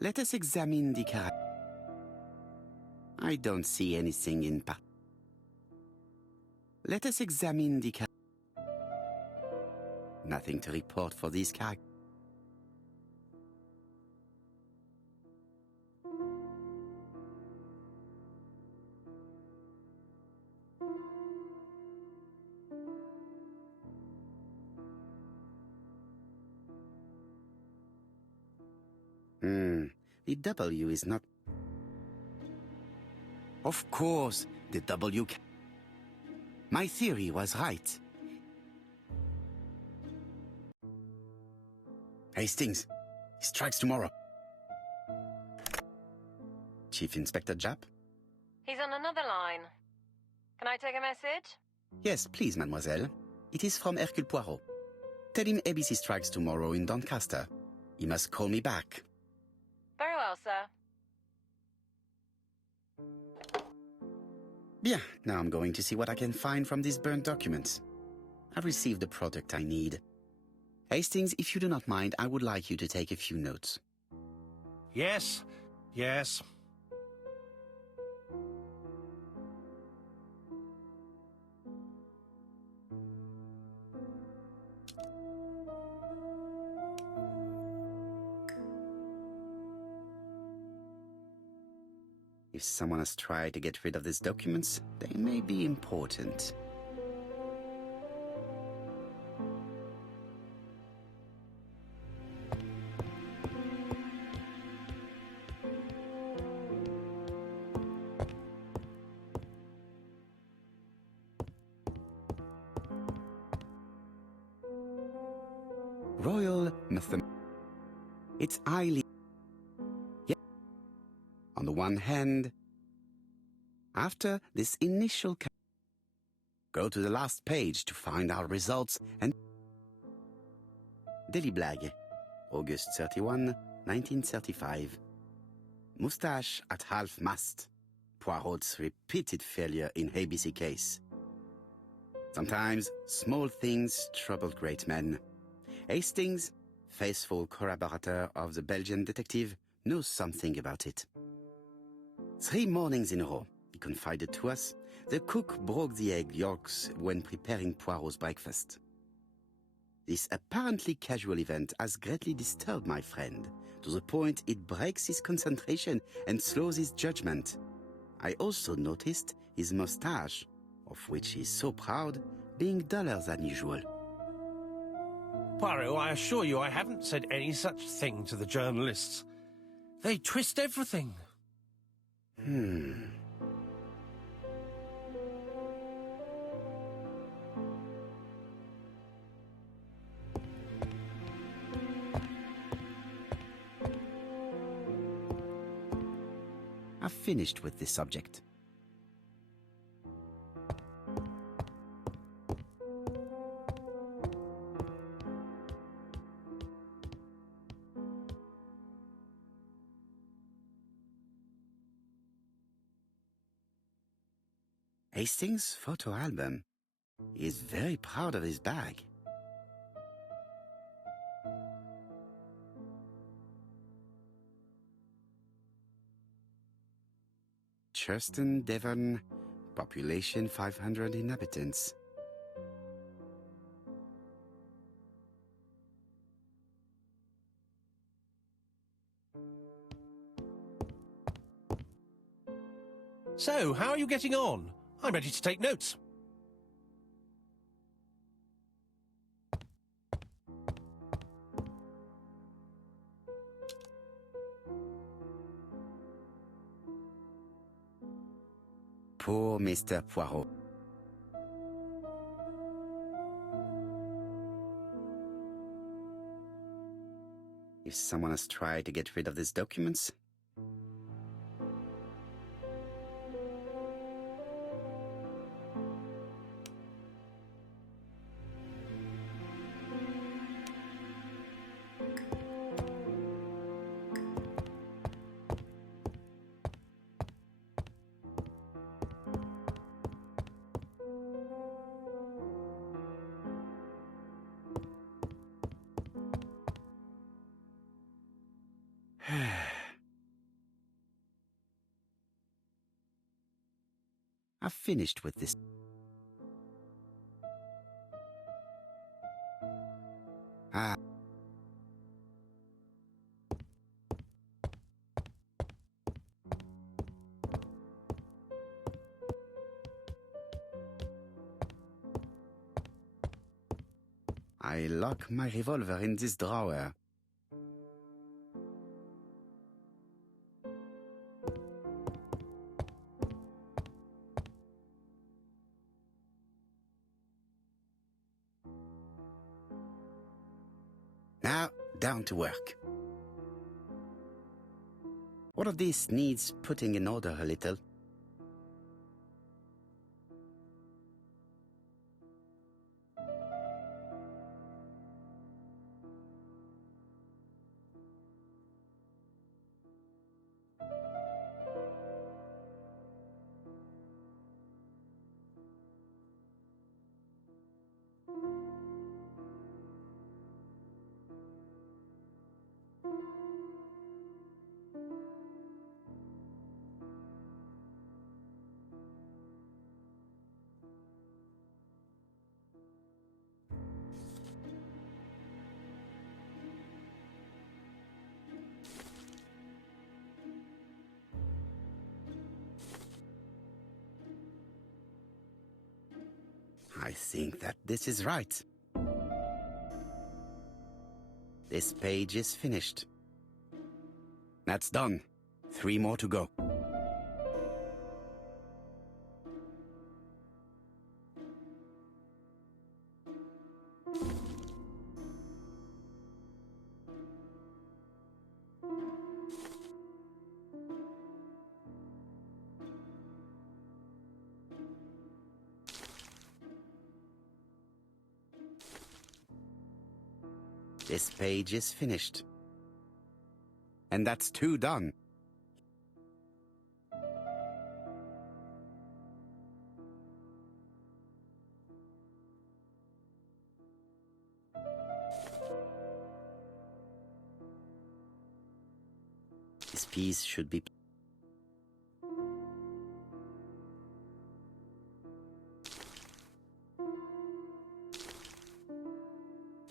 Let us examine the character. I don't see anything in part. Let us examine the character. Nothing to report for these characters. The W is not... Of course, the W... My theory was right. Hastings, he strikes tomorrow. Chief Inspector Japp? He's on another line. Can I take a message? Yes, please, mademoiselle. It is from Hercule Poirot. Tell him ABC strikes tomorrow in Doncaster. He must call me back. Very well, sir. Bien, now I'm going to see what I can find from these burnt documents. I've received the product I need. Hastings, if you do not mind, I would like you to take a few notes. Yes, yes. If someone has tried to get rid of these documents, they may be important. Royal mathematics. It's highly... On the one hand, after this initial... Go to the last page to find our results and... Daily Blague, August 31, 1935. Moustache at half-mast. Poirot's repeated failure in ABC case. Sometimes small things trouble great men. Hastings, faithful collaborator of the Belgian detective, knows something about it. 3 mornings in a row, he confided to us, the cook broke the egg yolks when preparing Poirot's breakfast. This apparently casual event has greatly disturbed my friend, to the point it breaks his concentration and slows his judgment. I also noticed his mustache, of which he is so proud, being duller than usual. Poirot, I assure you I haven't said any such thing to the journalists. They twist everything. I've finished with this subject. Hastings' photo album. He is very proud of his bag. Churston, Devon, population 500 inhabitants. So, how are you getting on? I'm ready to take notes. Poor Mr. Poirot. If someone has tried to get rid of these documents, I've finished with this. I lock my revolver in this drawer. Now, down to work. All of this needs putting in order a little. I think that this is right. This page is finished. That's done. 3 more to go. This page is finished. And that's 2 done. This piece should be...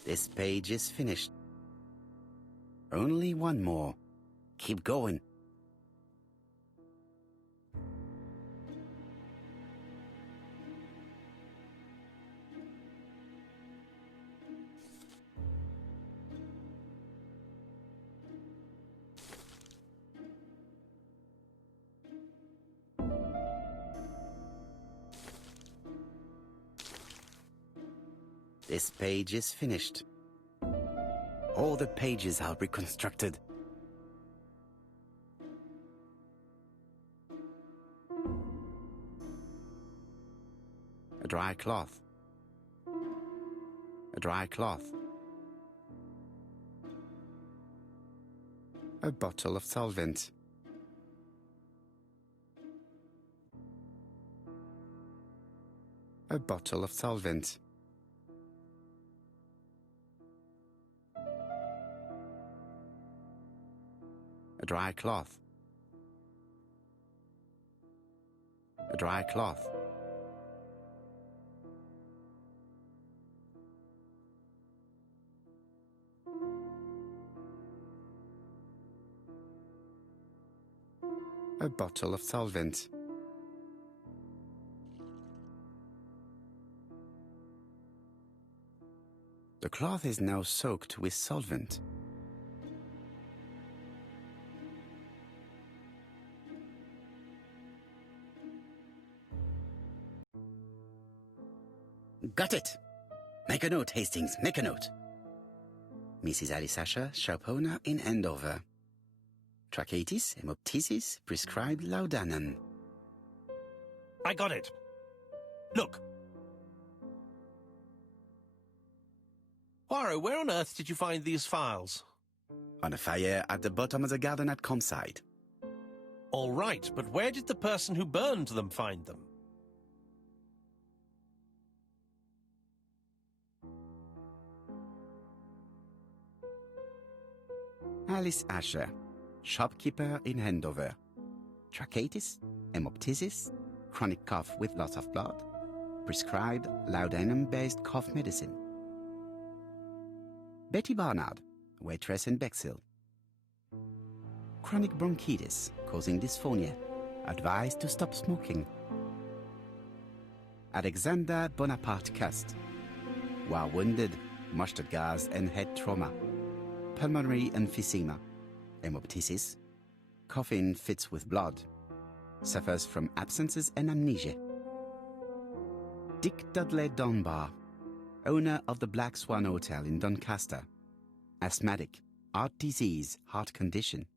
This page is finished. Only 1 more. Keep going. This page is finished. All the pages are reconstructed. A dry cloth. A dry cloth. A bottle of solvent. A bottle of solvent. A dry cloth. A dry cloth. A bottle of solvent. The cloth is now soaked with solvent. Got it! Make a note, Hastings, make a note. Mrs. Alice Asher, shop owner in Andover. Tracheitis, hemoptysis, prescribed laudanum. I got it. Look. Poirot, where on earth did you find these files? On a fire at the bottom of the garden at campsite. All right, but where did the person who burned them find them? Alice Asher, shopkeeper in Andover. Tracheitis, hemoptysis, chronic cough with loss of blood. Prescribed laudanum-based cough medicine. Betty Barnard, waitress in Bexhill. Chronic bronchitis, causing dysphonia. Advised to stop smoking. Alexander Bonaparte Cust. While wounded, mustard gas and head trauma. Pulmonary emphysema. Hemoptysis. Coughing fits with blood. Suffers from absences and amnesia. Dick Dudley Dunbar, owner of the Black Swan Hotel in Doncaster. Asthmatic, heart disease, heart condition.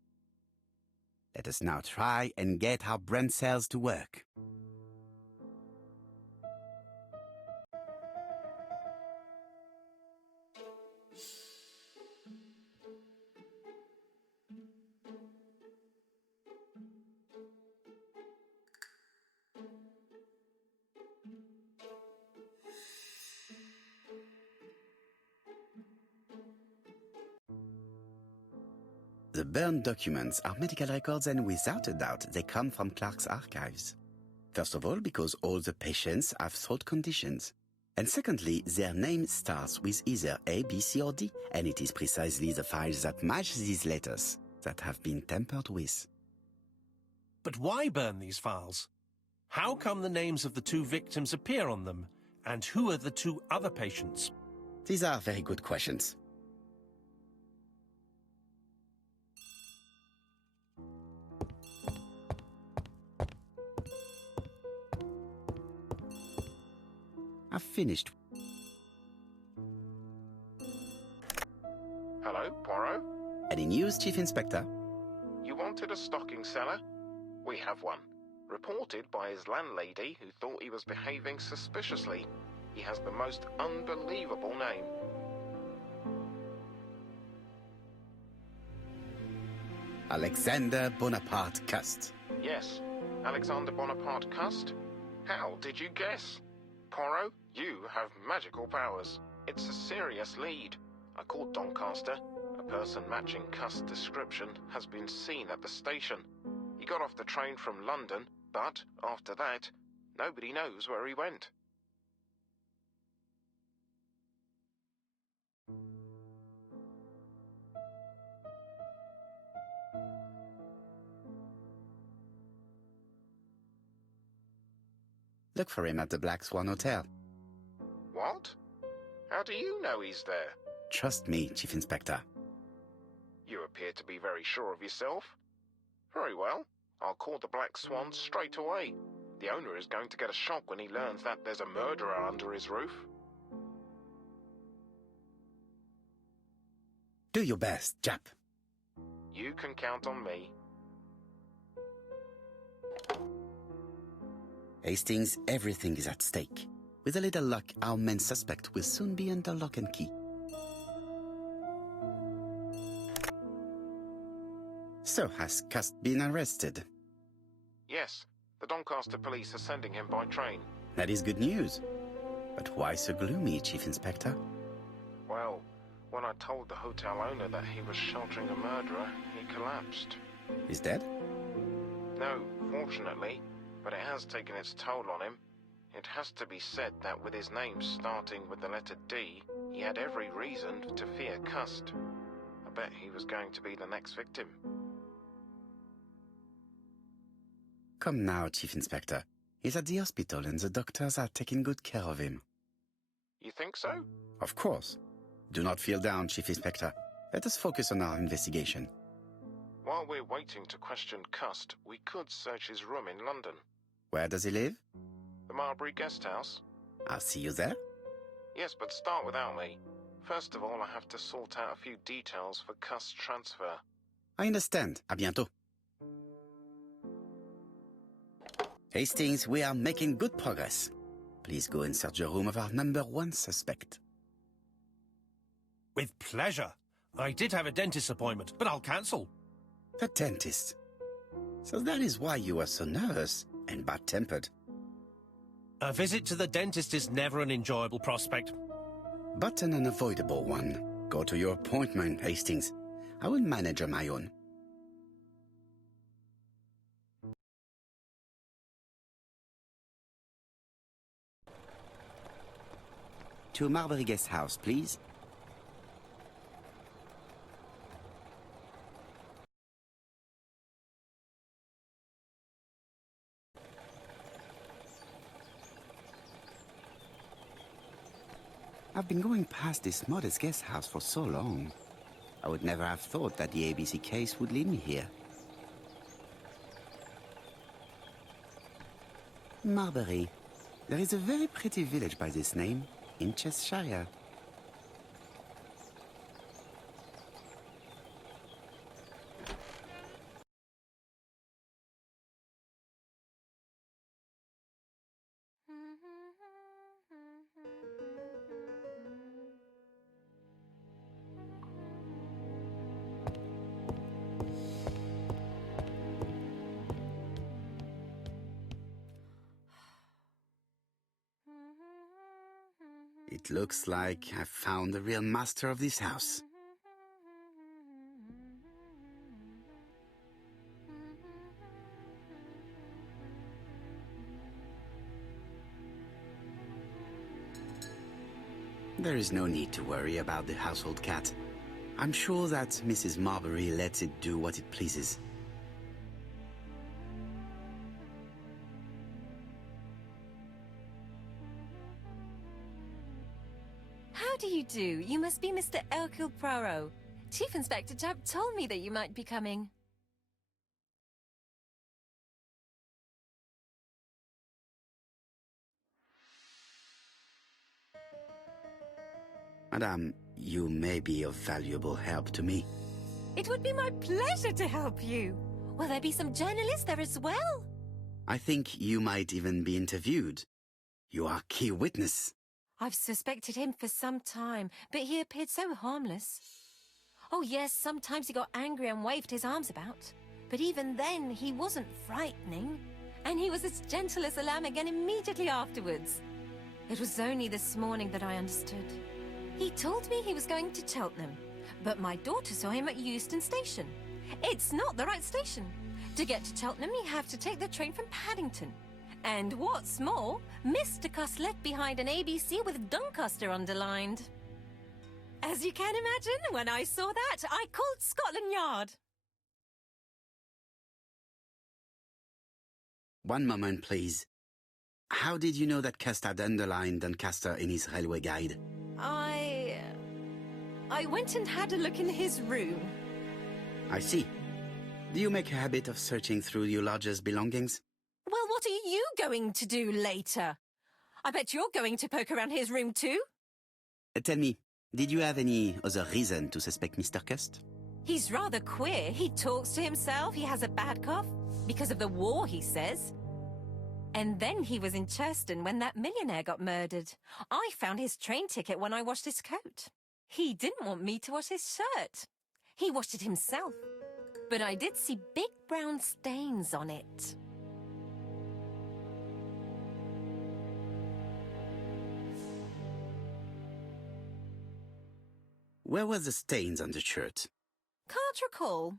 Let us now try and get our brain cells to work. The burned documents are medical records, and without a doubt they come from Clark's archives. First of all, because all the patients have throat conditions. And secondly, their name starts with either A, B, C, or D, and it is precisely the files that match these letters that have been tampered with. But why burn these files? How come the names of the 2 victims appear on them, And who are the two other patients? These are very good questions. I've finished. Hello, Poirot? Any news, Chief Inspector? You wanted a stocking seller? We have one. Reported by his landlady who thought he was behaving suspiciously. He has the most unbelievable name. Alexander Bonaparte Cust. Yes, Alexander Bonaparte Cust? How did you guess? Poirot, you have magical powers. It's a serious lead. I called Doncaster. A person matching Cust's description has been seen at the station. He got off the train from London, but after that, nobody knows where he went. Look for him at the Black Swan Hotel. What? How do you know he's there? Trust me, Chief Inspector. You appear to be very sure of yourself. Very well. I'll call the Black Swan straight away. The owner is going to get a shock when he learns that there's a murderer under his roof. Do your best, Jap. You can count on me. Hastings, everything is at stake. With a little luck, our main suspect will soon be under lock and key. So, has Cust been arrested? Yes, the Doncaster police are sending him by train. That is good news. But why so gloomy, Chief Inspector? Well, when I told the hotel owner that he was sheltering a murderer, he collapsed. He's dead? No, fortunately, but it has taken its toll on him. It has to be said that with his name starting with the letter D, he had every reason to fear Cust. I bet he was going to be the next victim. Come now, Chief Inspector. He's at the hospital and the doctors are taking good care of him. You think so? Of course. Do not feel down, Chief Inspector. Let us focus on our investigation. While we're waiting to question Cust, we could search his room in London. Where does he live? The Marbury Guest House? I'll see you there. Yes, but start without me. First of all, I have to sort out a few details for Cust's transfer. I understand. À bientôt. Hastings, we are making good progress. Please go and search the room of our number one suspect. With pleasure. I did have a dentist appointment, but I'll cancel. The dentist. So that is why you are so nervous and bad-tempered. A visit to the dentist is never an enjoyable prospect. But an unavoidable one. Go to your appointment, Hastings. I will manage on my own. To Marbury Guest House, please. I've been going past this modest guest house for so long. I would never have thought that the ABC case would lead me here. Marbury. There is a very pretty village by this name, in Cheshire. It looks like I've found the real master of this house. There is no need to worry about the household cat. I'm sure that Mrs. Marbury lets it do what it pleases. do. You must be Mr. Hercule Poirot. Chief Inspector Jupp told me that you might be coming. Madame, you may be of valuable help to me. It would be my pleasure to help you. Will there be some journalists there as well? I think you might even be interviewed. You are key witness. I've suspected him for some time, but he appeared so harmless. Oh yes, sometimes he got angry and waved his arms about. But even then, he wasn't frightening. And he was as gentle as a lamb again immediately afterwards. It was only this morning that I understood. He told me he was going to Cheltenham, but my daughter saw him at Euston Station. It's not the right station. To get to Cheltenham, you have to take the train from Paddington. And what's more, Mr. Cuss left behind an ABC with Doncaster underlined. As you can imagine, when I saw that, I called Scotland Yard. One moment, please. How did you know that Cuss had underlined Doncaster in his railway guide? I went and had a look in his room. I see. Do you make a habit of searching through your lodger's belongings? Well, what are you going to do later? I bet you're going to poke around his room too. Tell me, did you have any other reason to suspect Mr. Cuss? He's rather queer. He talks to himself. He has a bad cough. Because of the war, he says. And then he was in Churston when that millionaire got murdered. I found his train ticket when I washed his coat. He didn't want me to wash his shirt. He washed it himself. But I did see big brown stains on it. Where were the stains on the shirt? Can't recall.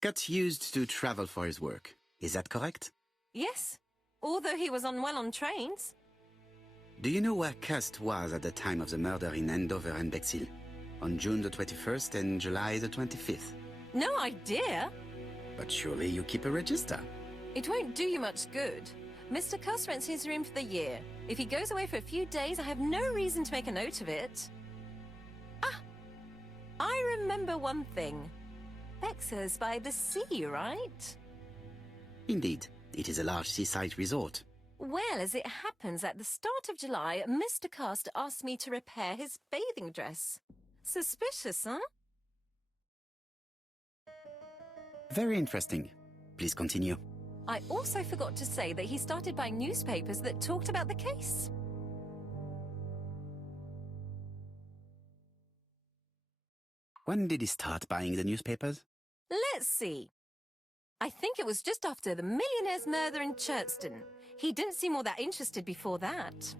Cuss used to travel for his work. Is that correct? Yes, although he was unwell on trains. Do you know where Cuss was at the time of the murder in Andover and Bexhill? On June the 21st and July the 25th? No idea. But surely you keep a register. It won't do you much good. Mr. Cuss rents his room for the year. If he goes away for a few days, I have no reason to make a note of it. Ah! I remember one thing. Bexhurst by the sea, right? Indeed, it is a large seaside resort. Well, as it happens, at the start of July, Mr. Cuss asked me to repair his bathing dress. Suspicious, huh? Very interesting. Please continue. I also forgot to say that he started buying newspapers that talked about the case. When did he start buying the newspapers? Let's see. I think it was just after the millionaire's murder in Churston. He didn't seem all that interested before that.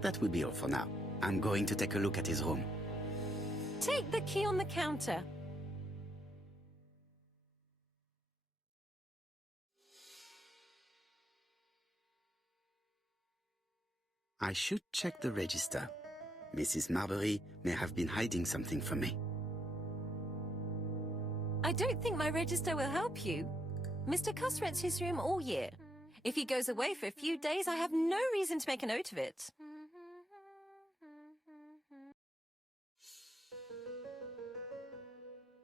That will be all for now. I'm going to take a look at his room. Take the key on the counter. I should check the register. Mrs. Marbury may have been hiding something from me. I don't think my register will help you. Mr. Cuss rents his room all year. If he goes away for a few days, I have no reason to make a note of it.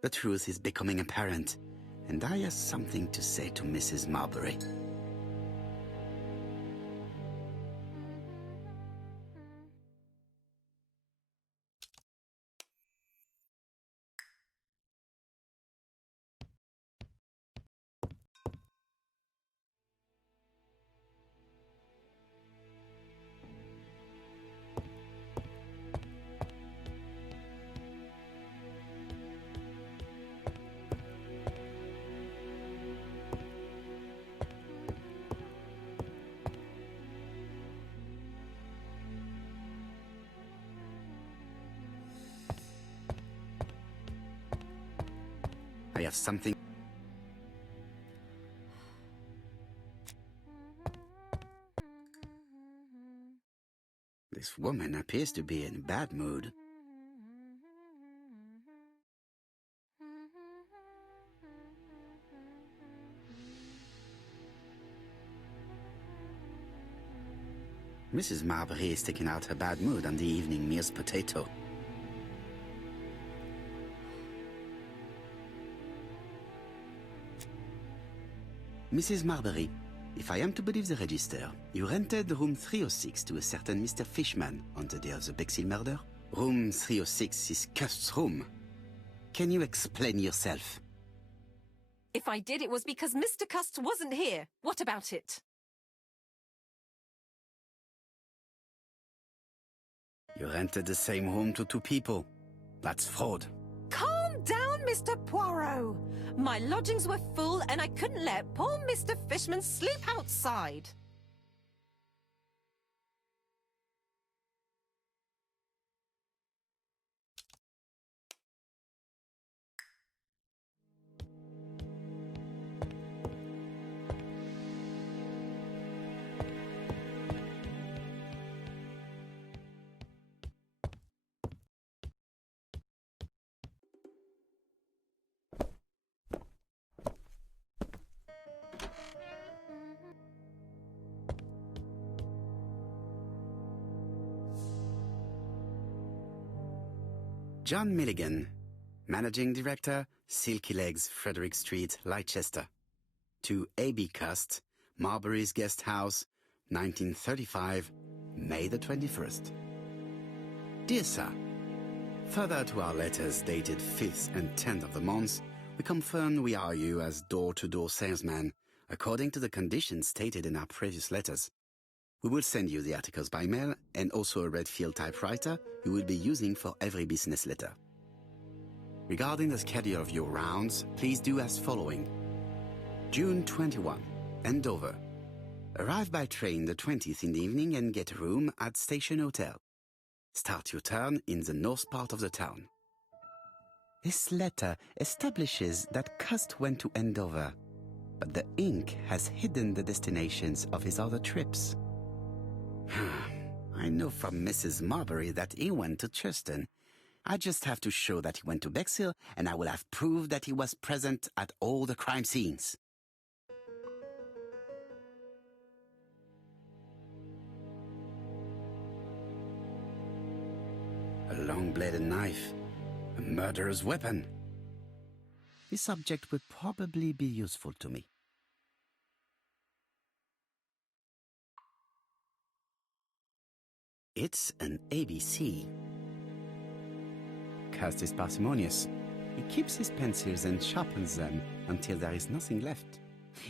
The truth is becoming apparent, and I have something to say to Mrs. Marbury. I have something. This woman appears to be in a bad mood. Mrs. Marbury is taking out her bad mood on the evening meal's potato. Mrs. Marbury, if I am to believe the register, you rented room 306 to a certain Mr. Fishman on the day of the Bexhill murder? Room 306 is Cust's room. Can you explain yourself? If I did, it was because Mr. Cust wasn't here. What about it? You rented the same room to two people. That's fraud. Calm down, Mr. Poirot. My lodgings were full and I couldn't let poor Mr. Fishman sleep outside. John Milligan, Managing Director, Silky Legs, Frederick Street, Leicester. To A.B. Cust, Marbury's Guest House, 1935, May the 21st. Dear Sir, further to our letters dated 5th and 10th of the month, we confirm we are you as door-to-door salesman, according to the conditions stated in our previous letters. We will send you the articles by mail and also a Redfield typewriter you will be using for every business letter. Regarding the schedule of your rounds, please do as following. June 21, Andover. Arrive by train the 20th in the evening and get a room at Station Hotel. Start your turn in the north part of the town. This letter establishes that Cust went to Andover, but the ink has hidden the destinations of his other trips. I know from Mrs. Marbury that he went to Churston. I just have to show that he went to Bexhill, and I will have proved that he was present at all the crime scenes. A long-bladed knife, a murderer's weapon. This object will probably be useful to me. It's an ABC. Cust is parsimonious. He keeps his pencils and sharpens them until there is nothing left.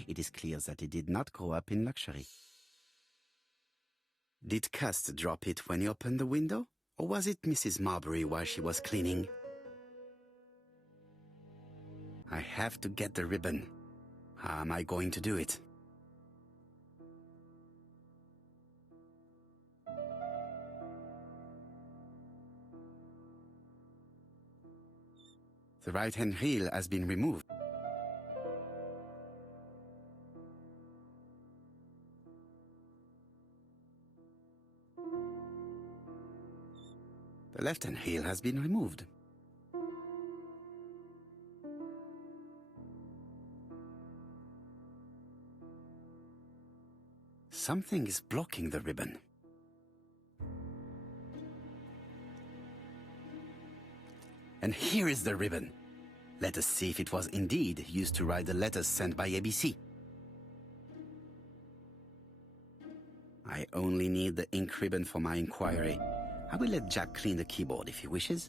It is clear that he did not grow up in luxury. Did Cust drop it when he opened the window? Or was it Mrs. Marbury while she was cleaning? I have to get the ribbon. How am I going to do it? The right-hand heel has been removed. The left-hand heel has been removed. Something is blocking the ribbon. And here is the ribbon. Let us see if it was indeed used to write the letters sent by ABC. I only need the ink ribbon for my inquiry. I will let Jack clean the keyboard if he wishes.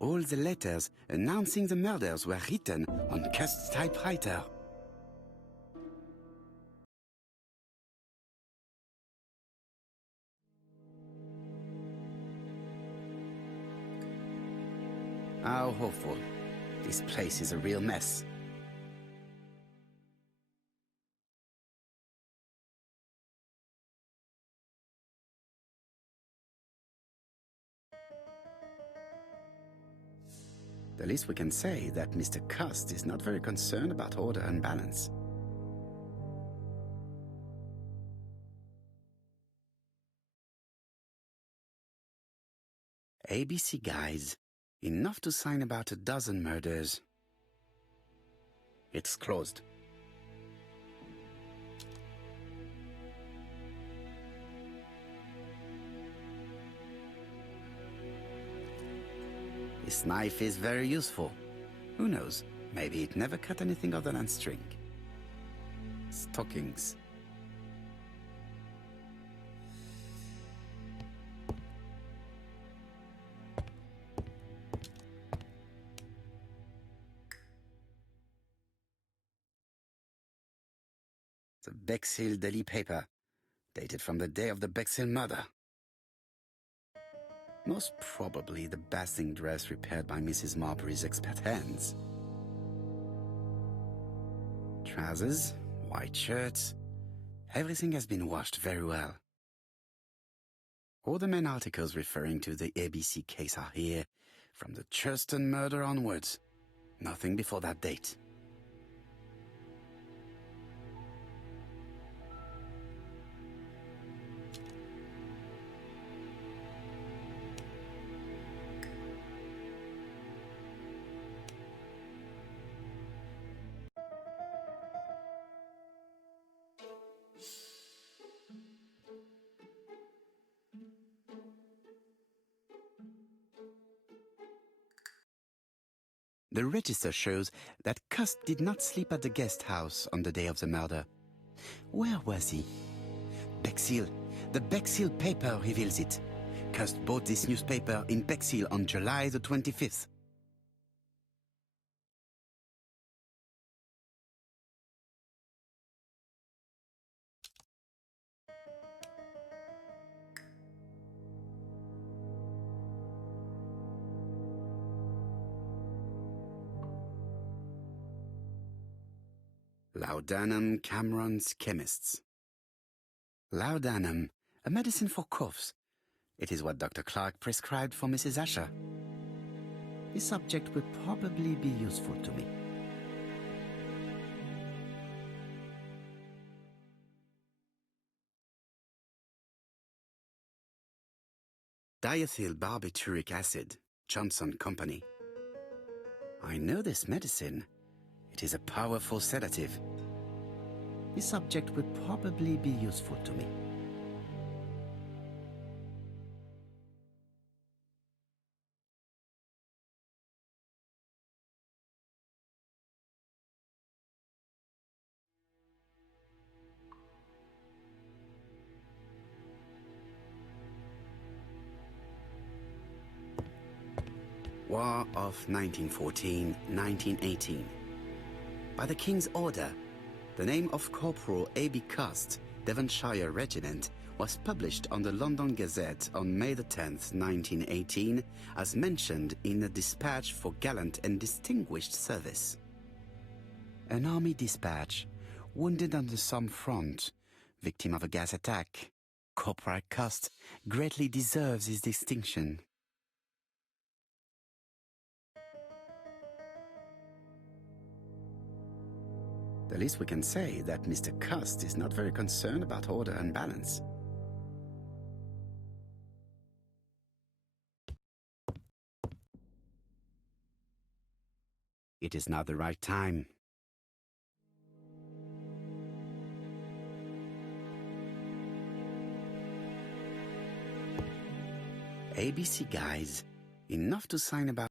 All the letters announcing the murders were written on Cust's typewriter. How hopeful. This place is a real mess. The least we can say that Mr. Cust is not very concerned about order and balance. ABC guides. Enough to sign about a dozen murders. It's closed. This knife is very useful. Who knows, maybe it never cut anything other than string. Stockings. The Bexhill daily paper, dated from the day of the Bexhill murder. Most probably the bathing dress repaired by Mrs. Marbury's expert hands. Trousers, white shirts, everything has been washed very well. All the main articles referring to the ABC case are here, from the Churston murder onwards. Nothing before that date. The register shows that Cust did not sleep at the guest house on the day of the murder. Where was he? Bexhill. The Bexhill paper reveals it. Cust bought this newspaper in Bexhill on July the 25th. Laudanum Cameron's Chemists. Laudanum, a medicine for coughs. It is what Dr. Clark prescribed for Mrs. Asher. This subject will probably be useful to me. Diethyl barbituric acid, Johnson Company. I know this medicine. It is a powerful sedative. This subject will probably be useful to me. War of 1914-1918. By the King's order, the name of Corporal A.B. Cust, Devonshire Regiment, was published on the London Gazette on May the 10th, 1918, as mentioned in a dispatch for gallant and distinguished service. An army dispatch, wounded on the Somme front, victim of a gas attack. Corporal Cust greatly deserves his distinction. The least we can say that Mr. Cust is not very concerned about order and balance. It is now the right time. ABC guys, enough to sign about.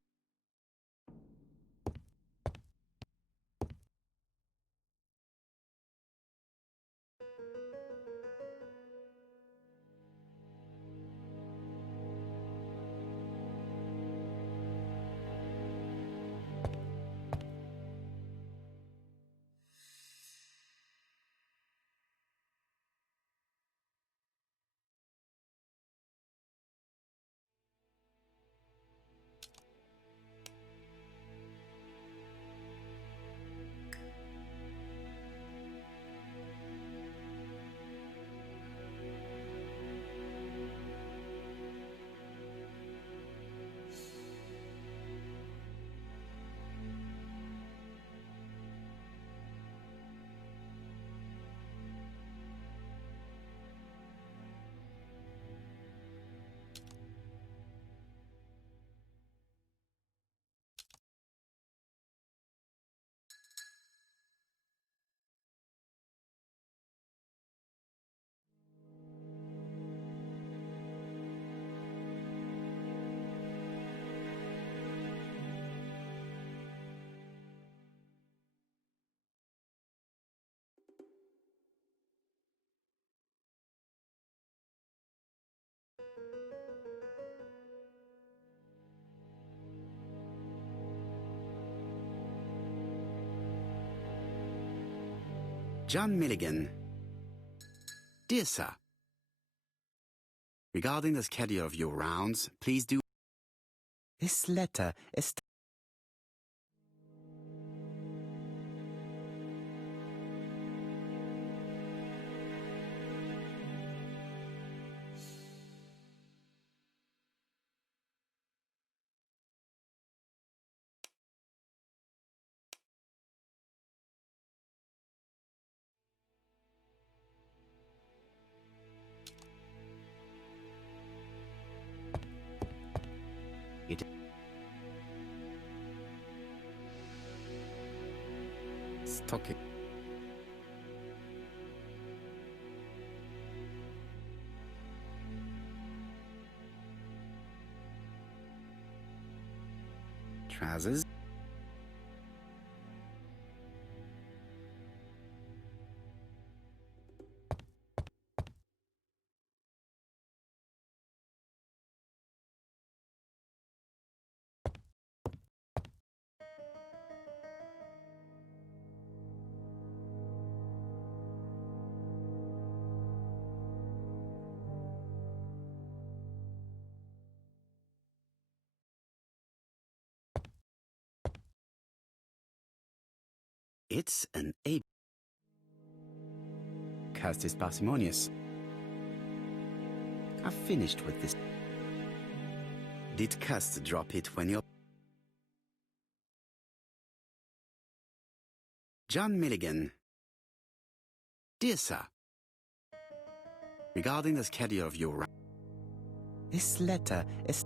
John Milligan. Dear Sir, regarding the schedule of your rounds, please do... This letter is... Stock it. Trousers. It's an A. Cast is parsimonious. I've finished with this. Did Cast drop it when you're... John Milligan. Dear Sir, regarding the schedule of your... This letter is...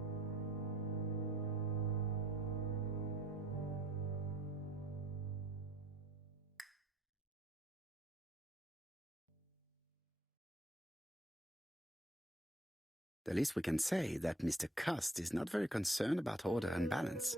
The least we can say that Mr. Cust is not very concerned about order and balance.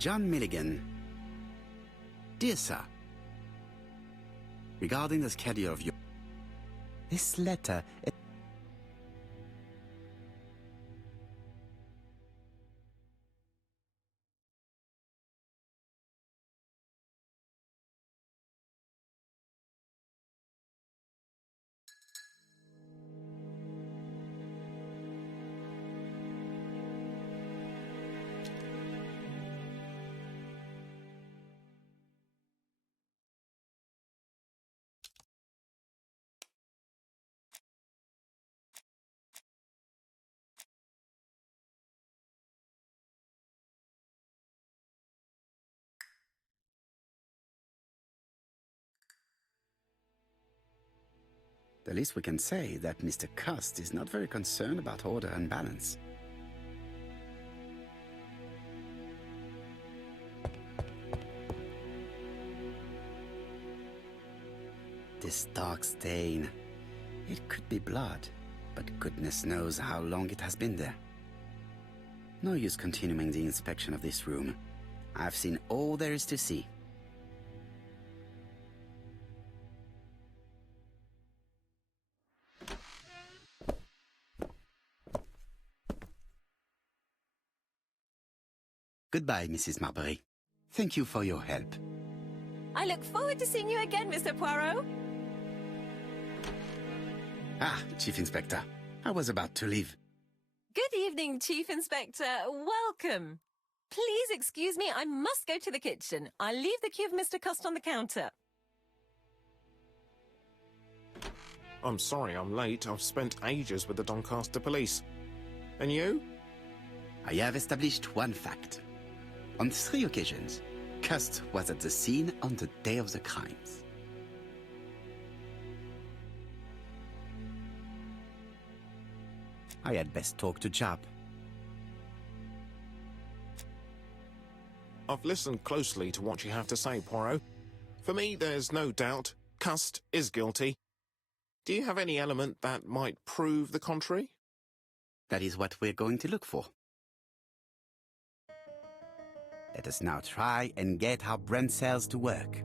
John Milligan. Dear Sir, regarding the schedule of your... This letter... The least we can say that Mr. Cust is not very concerned about order and balance. This dark stain. It could be blood, but goodness knows how long it has been there. No use continuing the inspection of this room. I've seen all there is to see. Goodbye, Mrs. Marbury. Thank you for your help. I look forward to seeing you again, Mr. Poirot. Ah, Chief Inspector. I was about to leave. Good evening, Chief Inspector. Welcome. Please excuse me, I must go to the kitchen. I'll leave the key of Mr. Cust on the counter. I'm sorry I'm late. I've spent ages with the Doncaster police. And you? I have established one fact. On 3 occasions, Cust was at the scene on the day of the crimes. I had best talk to Jab. I've listened closely to what you have to say, Poirot. For me, there's no doubt Cust is guilty. Do you have any element that might prove the contrary? That is what we're going to look for. Let us now try and get our brain cells to work.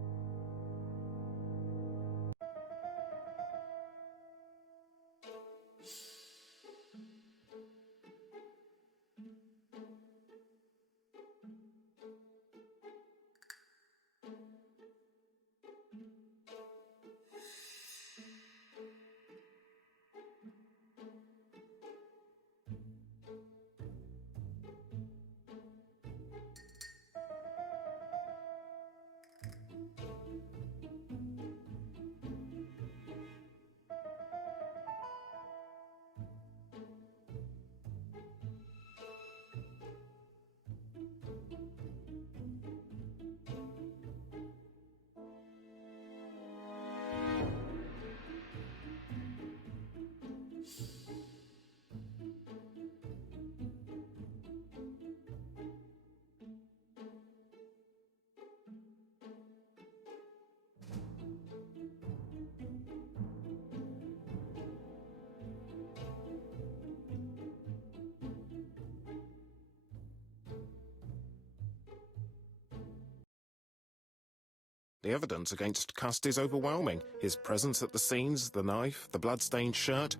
The evidence against Cust is overwhelming. His presence at the scenes, the knife, the blood-stained shirt,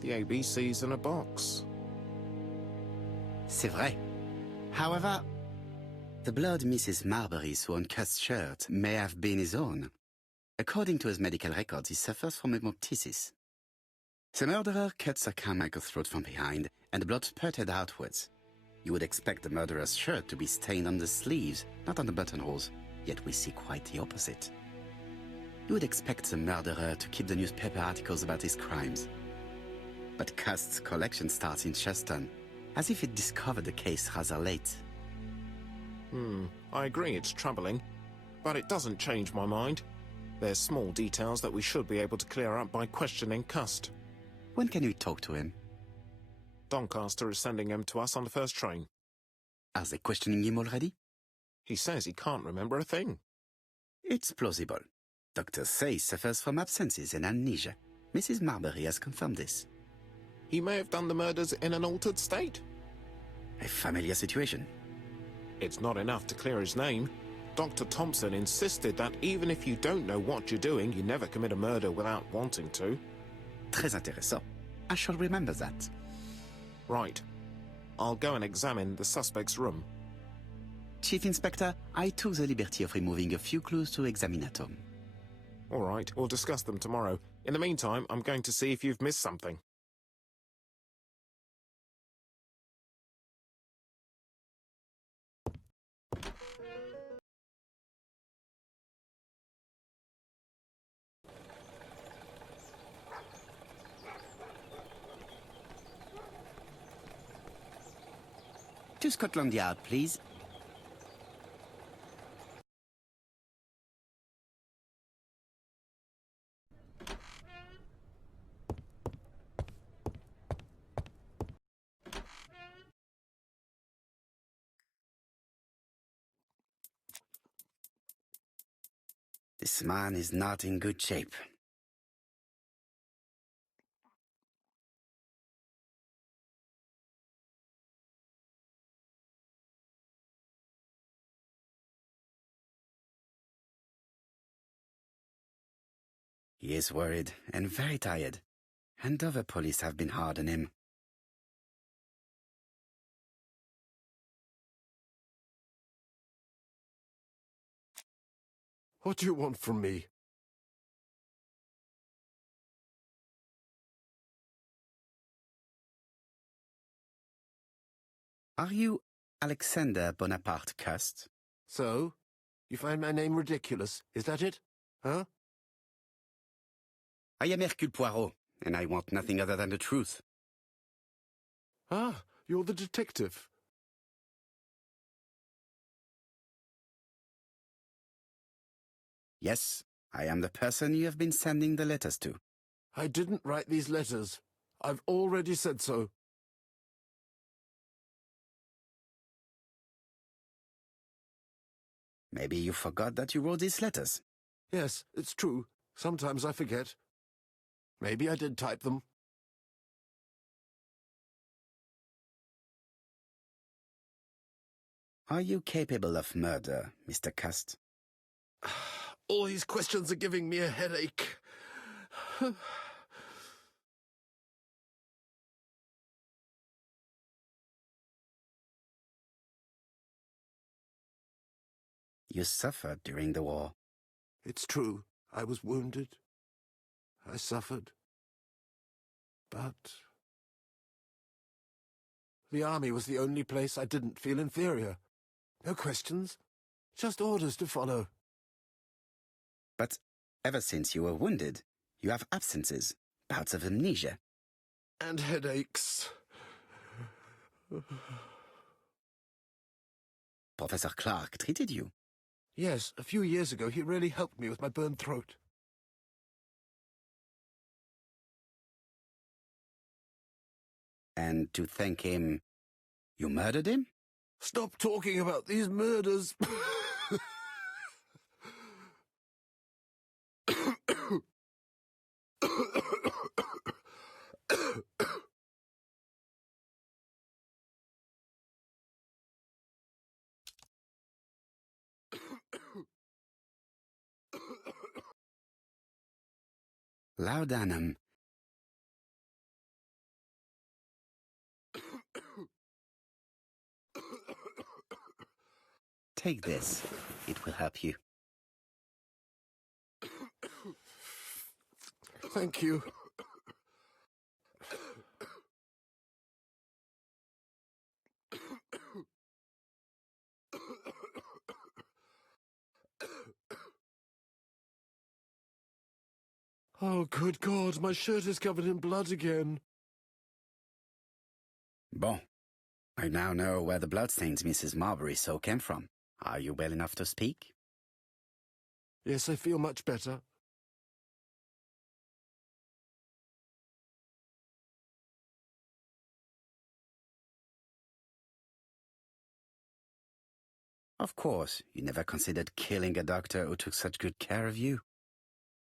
the ABCs in a box. C'est vrai. However, the blood Mrs. Marbury saw on Cust's shirt may have been his own. According to his medical records, he suffers from hemoptysis. The murderer cut Sir Carmichael's throat from behind, and the blood spurted outwards. You would expect the murderer's shirt to be stained on the sleeves, not on the buttonholes. Yet we see quite the opposite. You would expect the murderer to keep the newspaper articles about his crimes. But Cust's collection starts in Cheston, as if it discovered the case rather late. I agree it's troubling, but it doesn't change my mind. There's small details that we should be able to clear up by questioning Cust. When can we talk to him? Doncaster is sending him to us on the first train. Are they questioning him already? He says he can't remember a thing. It's plausible. Doctors say he suffers from absences and amnesia. Mrs. Marbury has confirmed this. He may have done the murders in an altered state. A familiar situation. It's not enough to clear his name. Dr. Thompson insisted that even if you don't know what you're doing, you never commit a murder without wanting to. Très intéressant. I shall remember that. Right. I'll go and examine the suspect's room. Chief Inspector, I took the liberty of removing a few clues to examinatum. All right, we'll discuss them tomorrow. In the meantime, I'm going to see if you've missed something. To Scotland Yard, please. This man is not in good shape. He is worried and very tired, and other police have been hard on him. What do you want from me? Are you Alexander Bonaparte Cust? So? You find my name ridiculous, is that it? Huh? I am Hercule Poirot, and I want nothing other than the truth. Ah, you're the detective. Yes, I am the person you have been sending the letters to. I didn't write these letters. I've already said so. Maybe you forgot that you wrote these letters. Yes, it's true. Sometimes I forget. Maybe I did type them. Are you capable of murder, Mr. Cust? All these questions are giving me a headache. You suffered during the war. It's true. I was wounded. I suffered. But the army was the only place I didn't feel inferior. No questions. Just orders to follow. But ever since you were wounded, you have absences, bouts of amnesia. And headaches. Professor Clark treated you. Yes, a few years ago he really helped me with my burned throat. And to thank him, you murdered him? Stop talking about these murders. Laudanum. Take this. It will help you. Thank you. Oh, good God, my shirt is covered in blood again. Bon. I now know where the bloodstains Mrs. Marbury saw came from. Are you well enough to speak? Yes, I feel much better. Of course, you never considered killing a doctor who took such good care of you.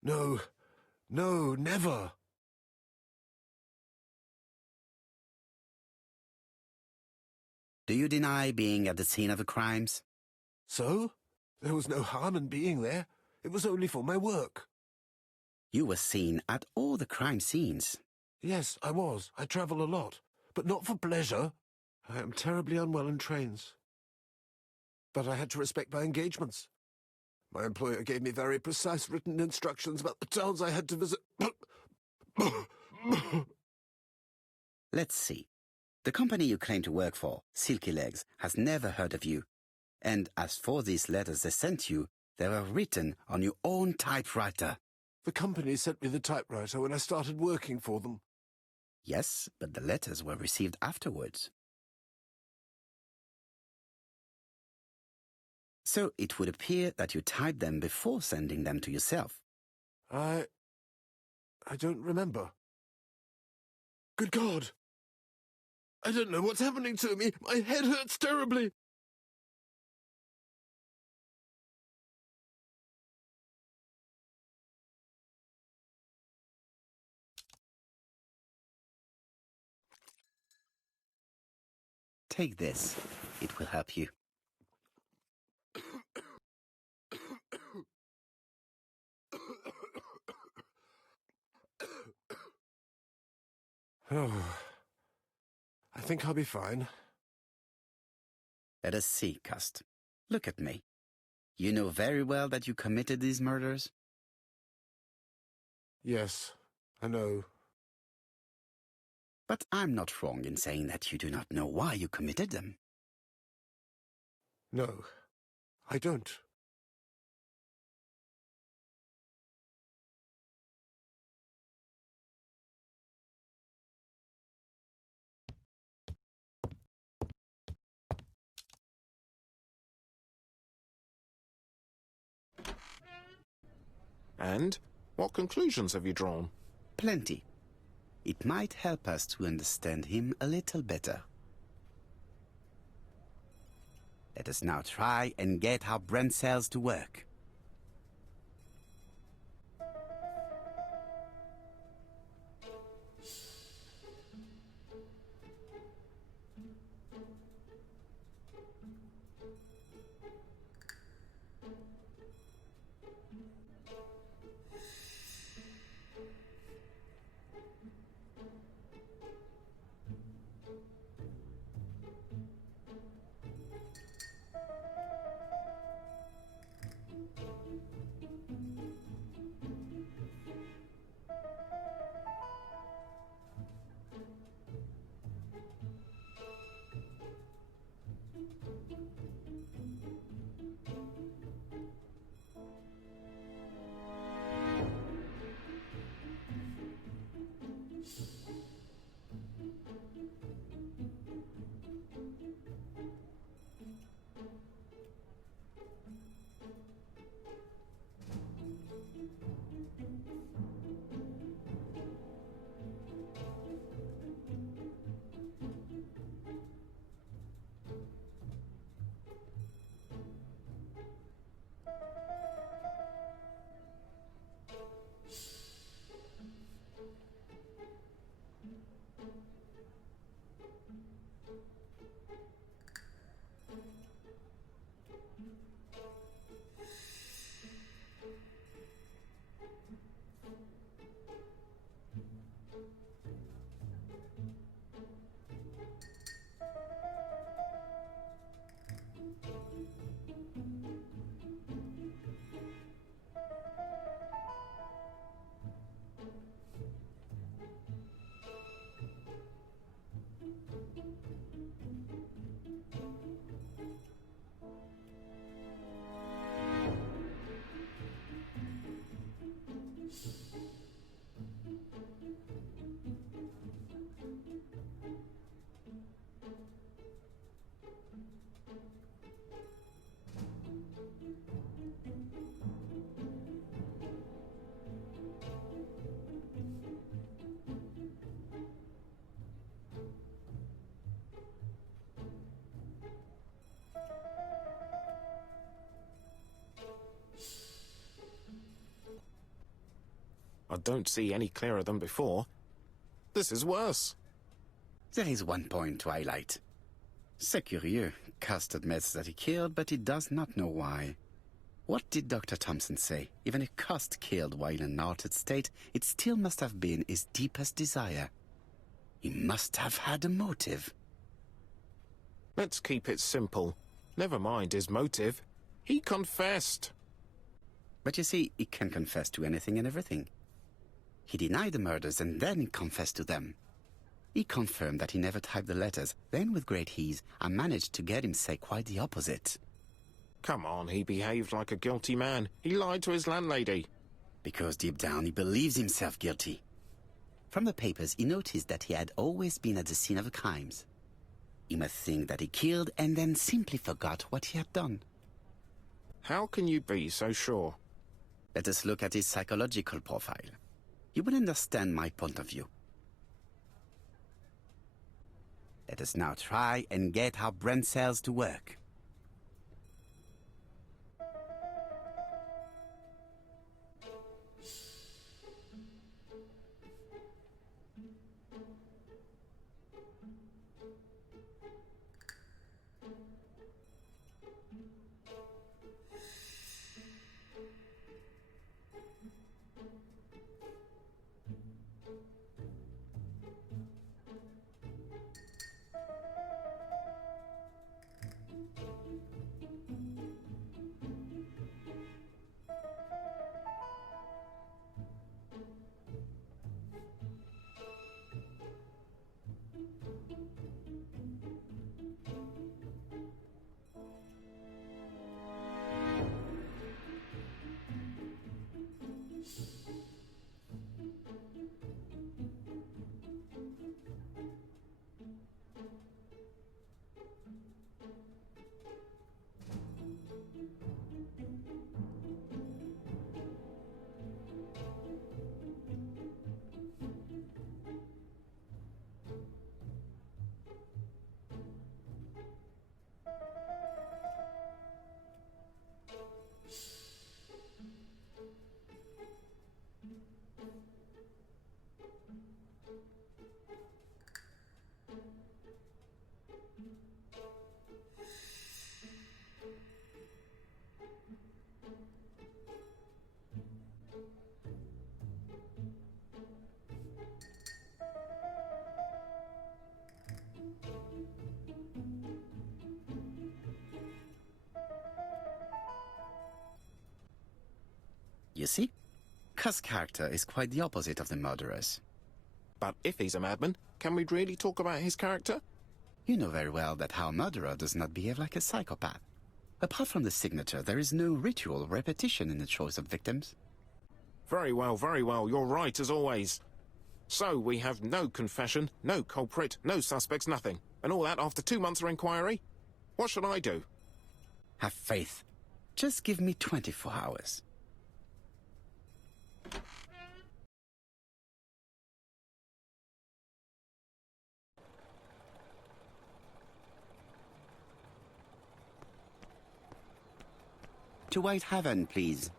No, no, never. Do you deny being at the scene of the crimes? So? There was no harm in being there. It was only for my work. You were seen at all the crime scenes. Yes, I was. I travel a lot, but not for pleasure. I am terribly unwell in trains. But I had to respect my engagements. My employer gave me very precise written instructions about the towns I had to visit. Let's see. The company you claim to work for, Silky Legs, has never heard of you. And as for these letters they sent you, they were written on your own typewriter. The company sent me the typewriter when I started working for them. Yes, but the letters were received afterwards. So it would appear that you typed them before sending them to yourself. I don't remember. Good God! I don't know what's happening to me. My head hurts terribly. Take this. It will help you. Oh, I think I'll be fine. Let us see, Cust. Look at me. You know very well that you committed these murders? Yes, I know. But I'm not wrong in saying that you do not know why you committed them. No, I don't. And what conclusions have you drawn? Plenty. It might help us to understand him a little better. Let us now try and get our brain cells to work. I don't see any clearer than before. This is worse. There is one point to highlight. C'est curieux. Cust admits that he killed, but he does not know why. What did Dr. Thompson say? Even if Cust killed while in an altered state, it still must have been his deepest desire. He must have had a motive. Let's keep it simple. Never mind his motive. He confessed. But you see, he can confess to anything and everything. He denied the murders and then he confessed to them. He confirmed that he never typed the letters. Then, with great ease, I managed to get him say quite the opposite. Come on, he behaved like a guilty man. He lied to his landlady. Because deep down he believes himself guilty. From the papers, he noticed that he had always been at the scene of the crimes. He must think that he killed and then simply forgot what he had done. How can you be so sure? Let us look at his psychological profile. You will understand my point of view. Let us now try and get our brain cells to work. You see? Cuss' character is quite the opposite of the murderer's. But if he's a madman, can we really talk about his character? You know very well that our murderer does not behave like a psychopath. Apart from the signature, there is no ritual or repetition in the choice of victims. Very well, you're right as always. So we have no confession, no culprit, no suspects, nothing. And all that after 2 months of inquiry? What should I do? Have faith. Just give me 24 hours. To White Haven, please.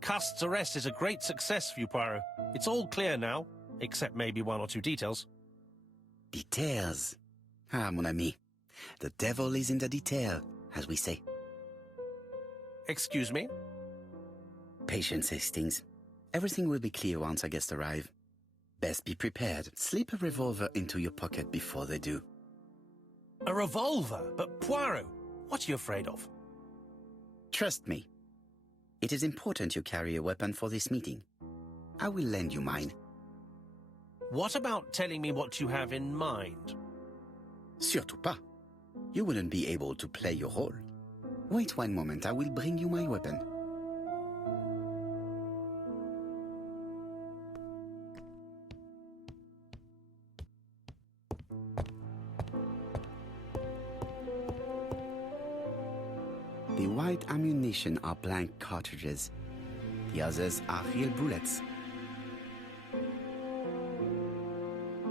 Cust's arrest is a great success for you, Poirot. It's all clear now, except maybe 1 or 2 details. Details. Ah, mon ami. The devil is in the detail, as we say. Excuse me? Patience, Hastings. Everything will be clear once our guests arrive. Best be prepared. Slip a revolver into your pocket before they do. A revolver? But Poirot, what are you afraid of? Trust me. It is important you carry a weapon for this meeting. I will lend you mine. What about telling me what you have in mind? Surtout pas. You wouldn't be able to play your role. Wait 1 moment, I will bring you my weapon. The white ammunition are blank cartridges. The others are real bullets.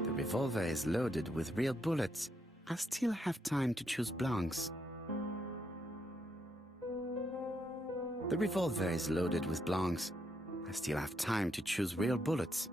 The revolver is loaded with real bullets. I still have time to choose blanks. The revolver is loaded with blanks. I still have time to choose real bullets.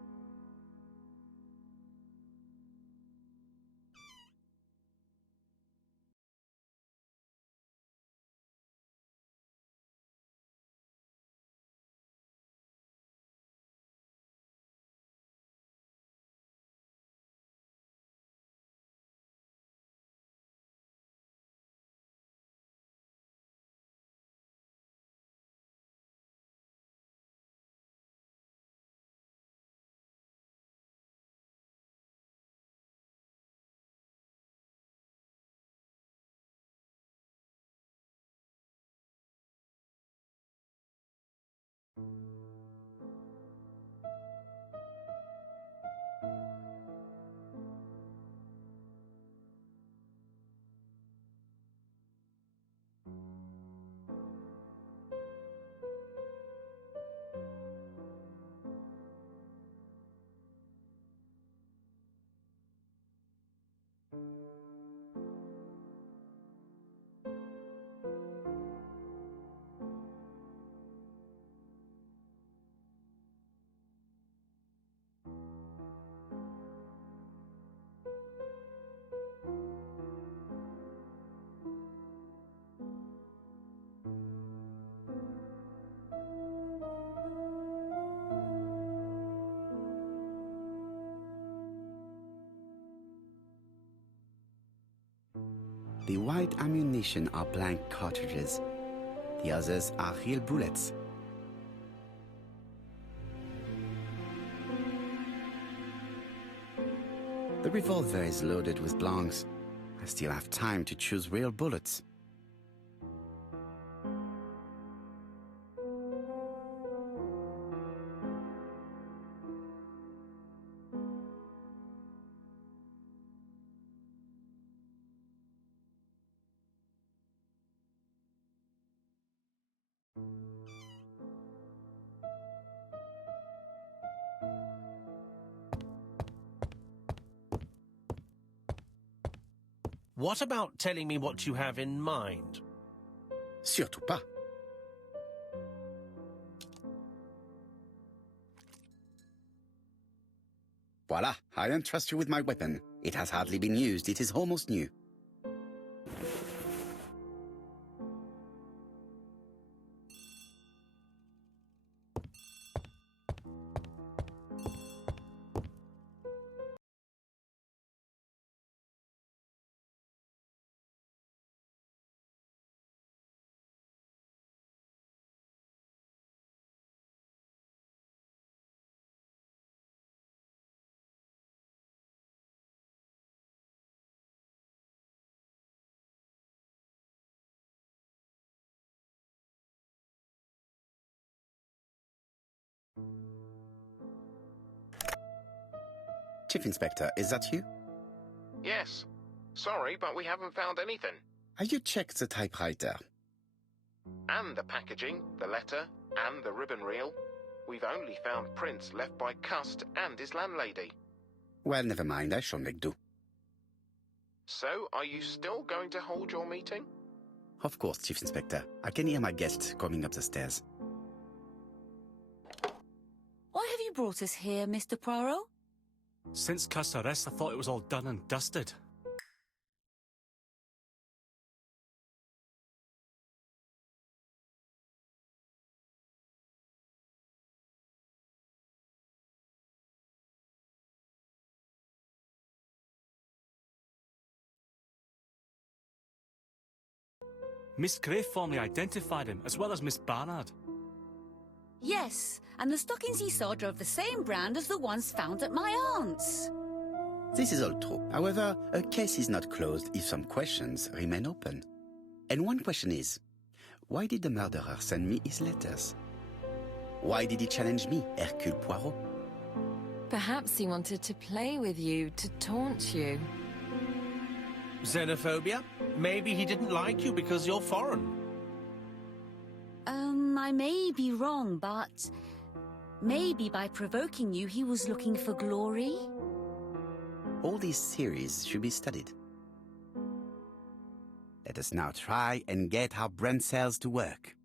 The white ammunition are blank cartridges. The others are real bullets. The revolver is loaded with blanks. I still have time to choose real bullets. What about telling me what you have in mind? Surtout pas. Voila, I entrust you with my weapon. It has hardly been used, it is almost new. Chief Inspector, is that you? Yes. Sorry, but we haven't found anything. Have you checked the typewriter? And the packaging, the letter, and the ribbon reel. We've only found prints left by Cust and his landlady. Well, never mind, I shall make do. So, are you still going to hold your meeting? Of course, Chief Inspector. I can hear my guest coming up the stairs. Why have you brought us here, Mr. Poirot? Since Cust's arrest, I thought it was all done and dusted. Miss Gray formally identified him, as well as Miss Barnard. Yes, and the stockings he saw are of the same brand as the ones found at my aunt's. This is all true. However, a case is not closed if some questions remain open. And one question is, why did the murderer send me his letters? Why did he challenge me, Hercule Poirot? Perhaps he wanted to play with you, to taunt you. Xenophobia? Maybe he didn't like you because you're foreign. I may be wrong, but maybe by provoking you, he was looking for glory? All these theories should be studied. Let us now try and get our brain cells to work.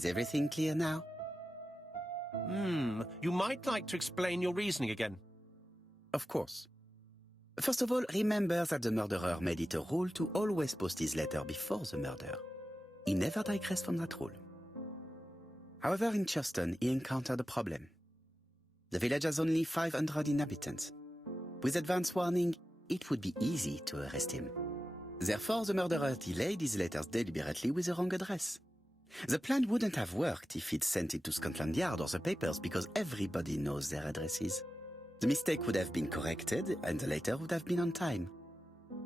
Is everything clear now? You might like to explain your reasoning again. Of course. First of all, remember that the murderer made it a rule to always post his letter before the murder. He never digressed from that rule. However, in Churston, he encountered a problem. The village has only 500 inhabitants. With advance warning, it would be easy to arrest him. Therefore, the murderer delayed his letters deliberately with the wrong address. The plan wouldn't have worked if he'd sent it to Scotland Yard or the papers because everybody knows their addresses. The mistake would have been corrected and the letter would have been on time.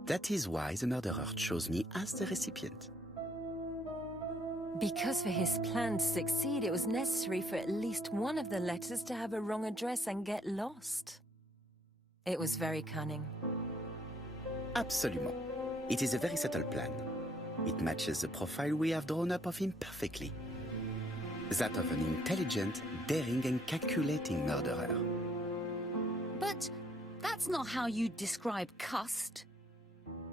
That is why the murderer chose me as the recipient. Because for his plan to succeed, it was necessary for at least one of the letters to have a wrong address and get lost. It was very cunning. Absolument. It is a very subtle plan. It matches the profile we have drawn up of him perfectly. That of an intelligent, daring and calculating murderer. But that's not how you describe Cust.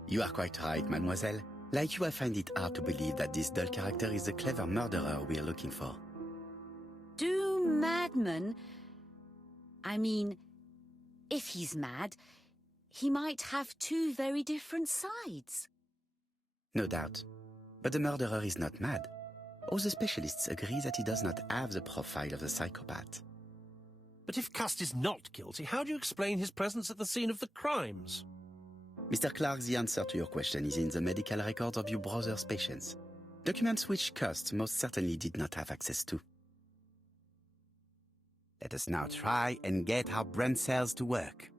You are quite right, mademoiselle. Like you, I find it hard to believe that this dull character is the clever murderer we are looking for. Do madmen... I mean, if he's mad, he might have two very different sides. No doubt. But the murderer is not mad. All the specialists agree that he does not have the profile of the psychopath. But if Cust is not guilty, how do you explain his presence at the scene of the crimes? Mr. Clark, the answer to your question is in the medical records of your brother's patients. Documents which Cust most certainly did not have access to. Let us now try and get our brain cells to work.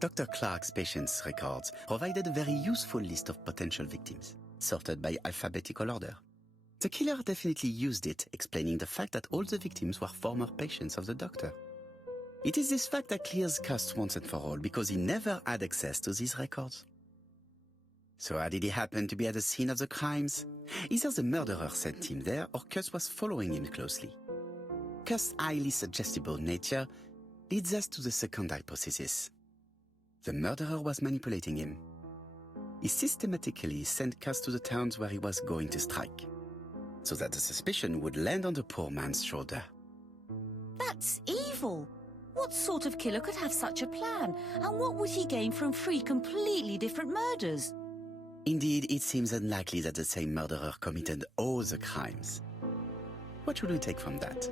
Dr. Clark's patient's records provided a very useful list of potential victims, sorted by alphabetical order. The killer definitely used it, explaining the fact that all the victims were former patients of the doctor. It is this fact that clears Cust once and for all, because he never had access to these records. So how did he happen to be at the scene of the crimes? Either the murderer sent him there, or Cust was following him closely. Cust's highly suggestible nature leads us to the second hypothesis. The murderer was manipulating him. He systematically sent Cust to the towns where he was going to strike, so that the suspicion would land on the poor man's shoulder. That's evil. What sort of killer could have such a plan? And what would he gain from 3 completely different murders? Indeed, it seems unlikely that the same murderer committed all the crimes. What should we take from that?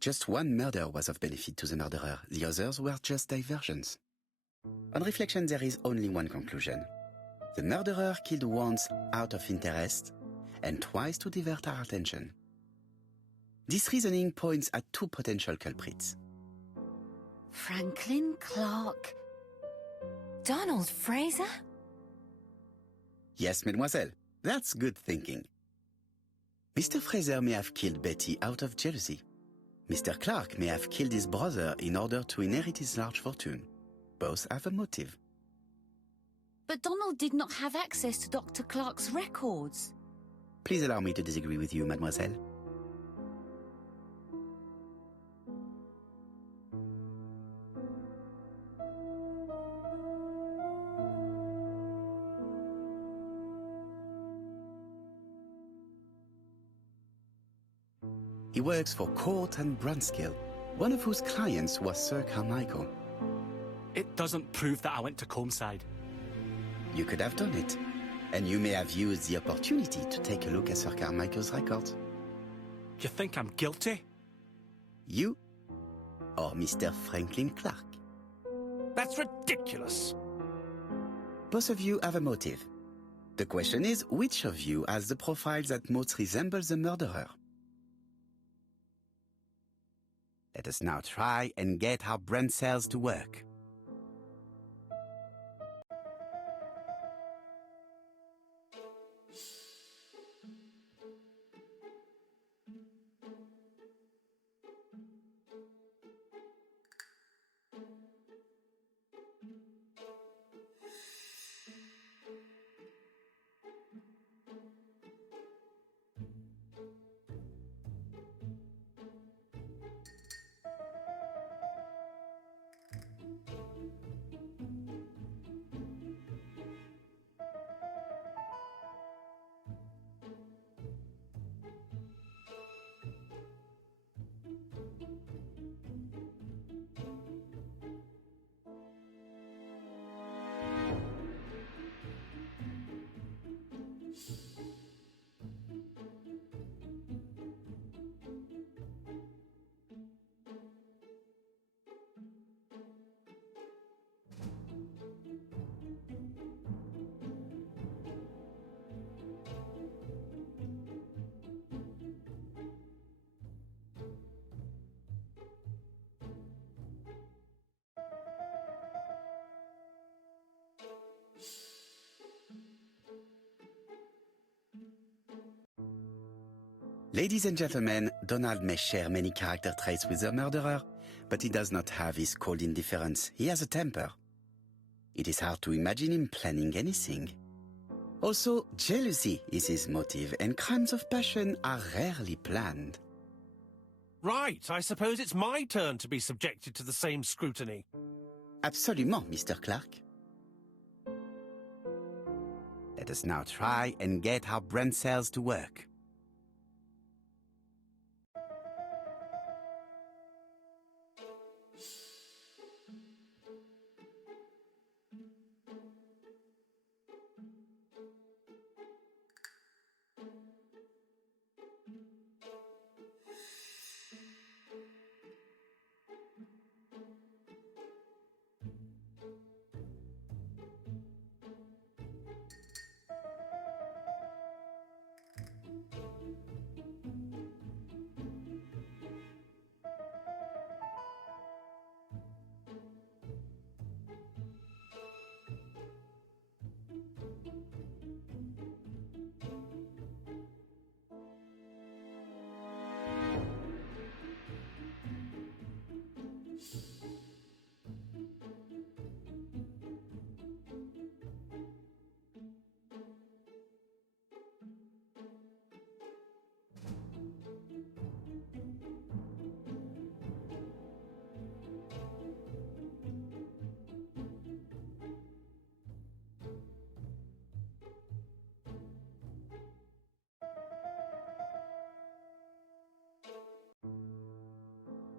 Just one murder was of benefit to the murderer, the others were just diversions. On reflection, there is only one conclusion. The murderer killed once out of interest, and twice to divert our attention. This reasoning points at 2 potential culprits. Franklin Clark. Donald Fraser? Yes, mademoiselle, that's good thinking. Mr. Fraser may have killed Betty out of jealousy. Mr. Clark may have killed his brother in order to inherit his large fortune. Both have a motive. But Donald did not have access to Dr. Clark's records. Please allow me to disagree with you, mademoiselle. He works for Court and Brunskill, one of whose clients was Sir Carmichael. It doesn't prove that I went to Comeside. You could have done it, and you may have used the opportunity to take a look at Sir Carmichael's records. You think I'm guilty? You or Mr. Franklin Clark? That's ridiculous. Both of you have a motive. The question is, which of you has the profile that most resembles the murderer? Let us now try and get our brain cells to work. Ladies and gentlemen, Donald may share many character traits with the murderer, but he does not have his cold indifference. He has a temper. It is hard to imagine him planning anything. Also, jealousy is his motive, and crimes of passion are rarely planned. Right, I suppose it's my turn to be subjected to the same scrutiny. Absolument, Mr. Clark. Let us now try and get our brain cells to work.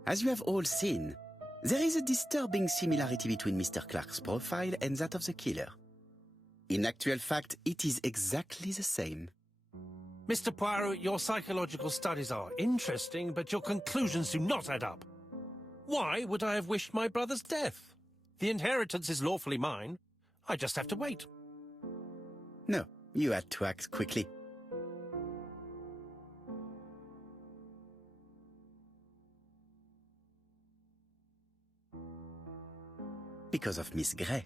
As you have all seen, there is a disturbing similarity between Mr. Clark's profile and that of the killer. In actual fact, it is exactly the same. Mr. Poirot, your psychological studies are interesting, but your conclusions do not add up. Why would I have wished my brother's death? The inheritance is lawfully mine. I just have to wait. No, you had to act quickly. Because of Miss Grey.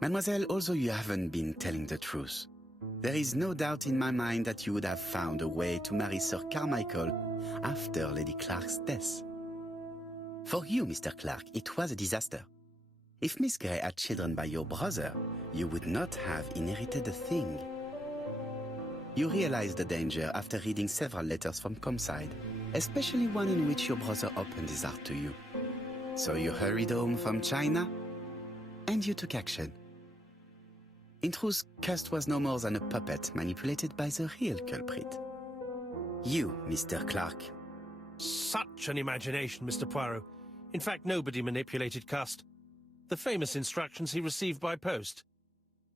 Mademoiselle, although you haven't been telling the truth, there is no doubt in my mind that you would have found a way to marry Sir Carmichael after Lady Clark's death. For you, Mr. Clark, it was a disaster. If Miss Grey had children by your brother, you would not have inherited a thing. You realized the danger after reading several letters from Comside, especially one in which your brother opened his heart to you. So you hurried home from China, and you took action. In truth, Cust was no more than a puppet manipulated by the real culprit. You, Mr. Clark. Such an imagination, Mr. Poirot. In fact, nobody manipulated Cust. The famous instructions he received by post.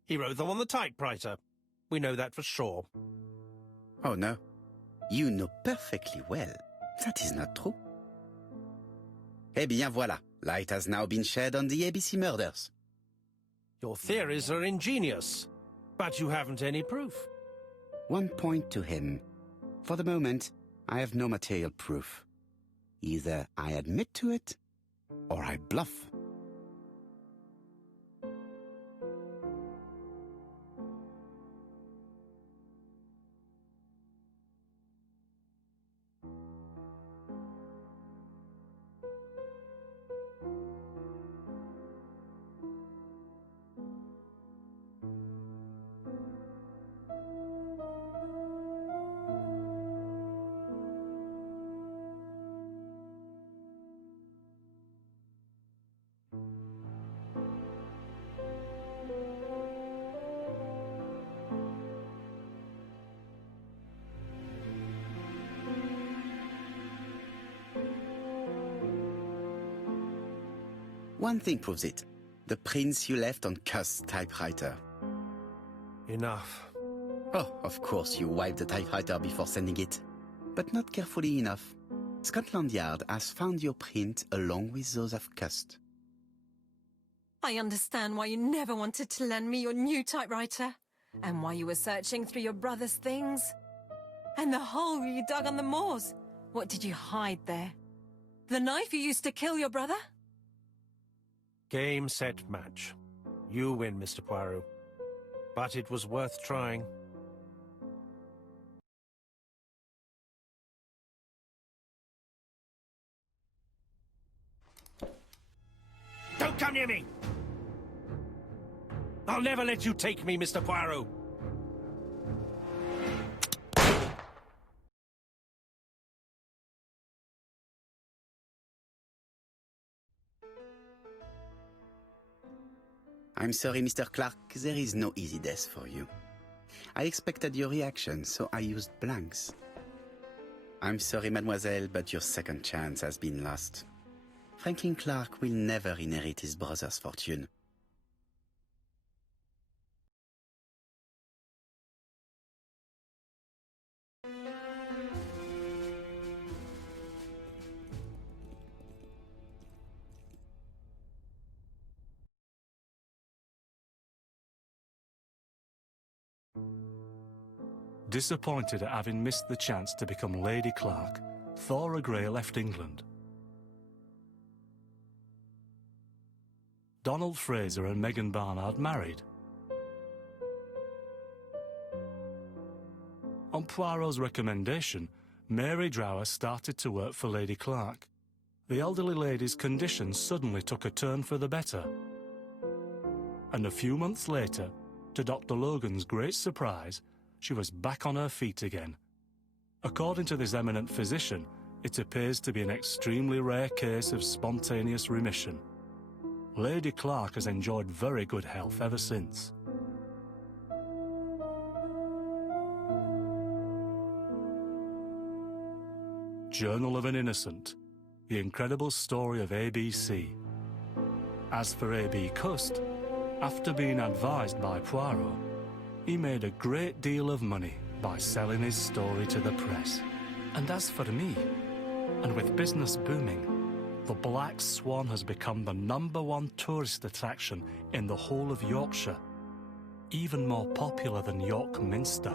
He wrote them on the typewriter. We know that for sure. Oh no. You know perfectly well. That is not true. Eh bien voilà. Light has now been shed on the ABC murders. Your theories are ingenious, but you haven't any proof. One point to him. For the moment, I have no material proof. Either I admit to it, or I bluff. One thing proves it. The prints you left on Cust's typewriter. Enough. Oh, of course you wiped the typewriter before sending it. But not carefully enough. Scotland Yard has found your print along with those of Cust. I understand why you never wanted to lend me your new typewriter, and why you were searching through your brother's things. And the hole you dug on the moors. What did you hide there? The knife you used to kill your brother? Game, set, match. You win, Mr. Poirot. But it was worth trying. Don't come near me! I'll never let you take me, Mr. Poirot! I'm sorry, Mr. Clark, there is no easy death for you. I expected your reaction, so I used blanks. I'm sorry, mademoiselle, but your second chance has been lost. Franklin Clark will never inherit his brother's fortune. Disappointed at having missed the chance to become Lady Clark, Thora Grey left England. Donald Fraser and Megan Barnard married. On Poirot's recommendation, Mary Drower started to work for Lady Clark. The elderly lady's condition suddenly took a turn for the better. And a few months later, to Dr. Logan's great surprise, she was back on her feet again. According to this eminent physician, it appears to be an extremely rare case of spontaneous remission. Lady Clark has enjoyed very good health ever since. Journal of an Innocent, The Incredible Story of ABC. As for A.B. Cust, after being advised by Poirot, he made a great deal of money by selling his story to the press. And as for me, and with business booming, the Black Swan has become the #1 tourist attraction in the whole of Yorkshire, even more popular than York Minster.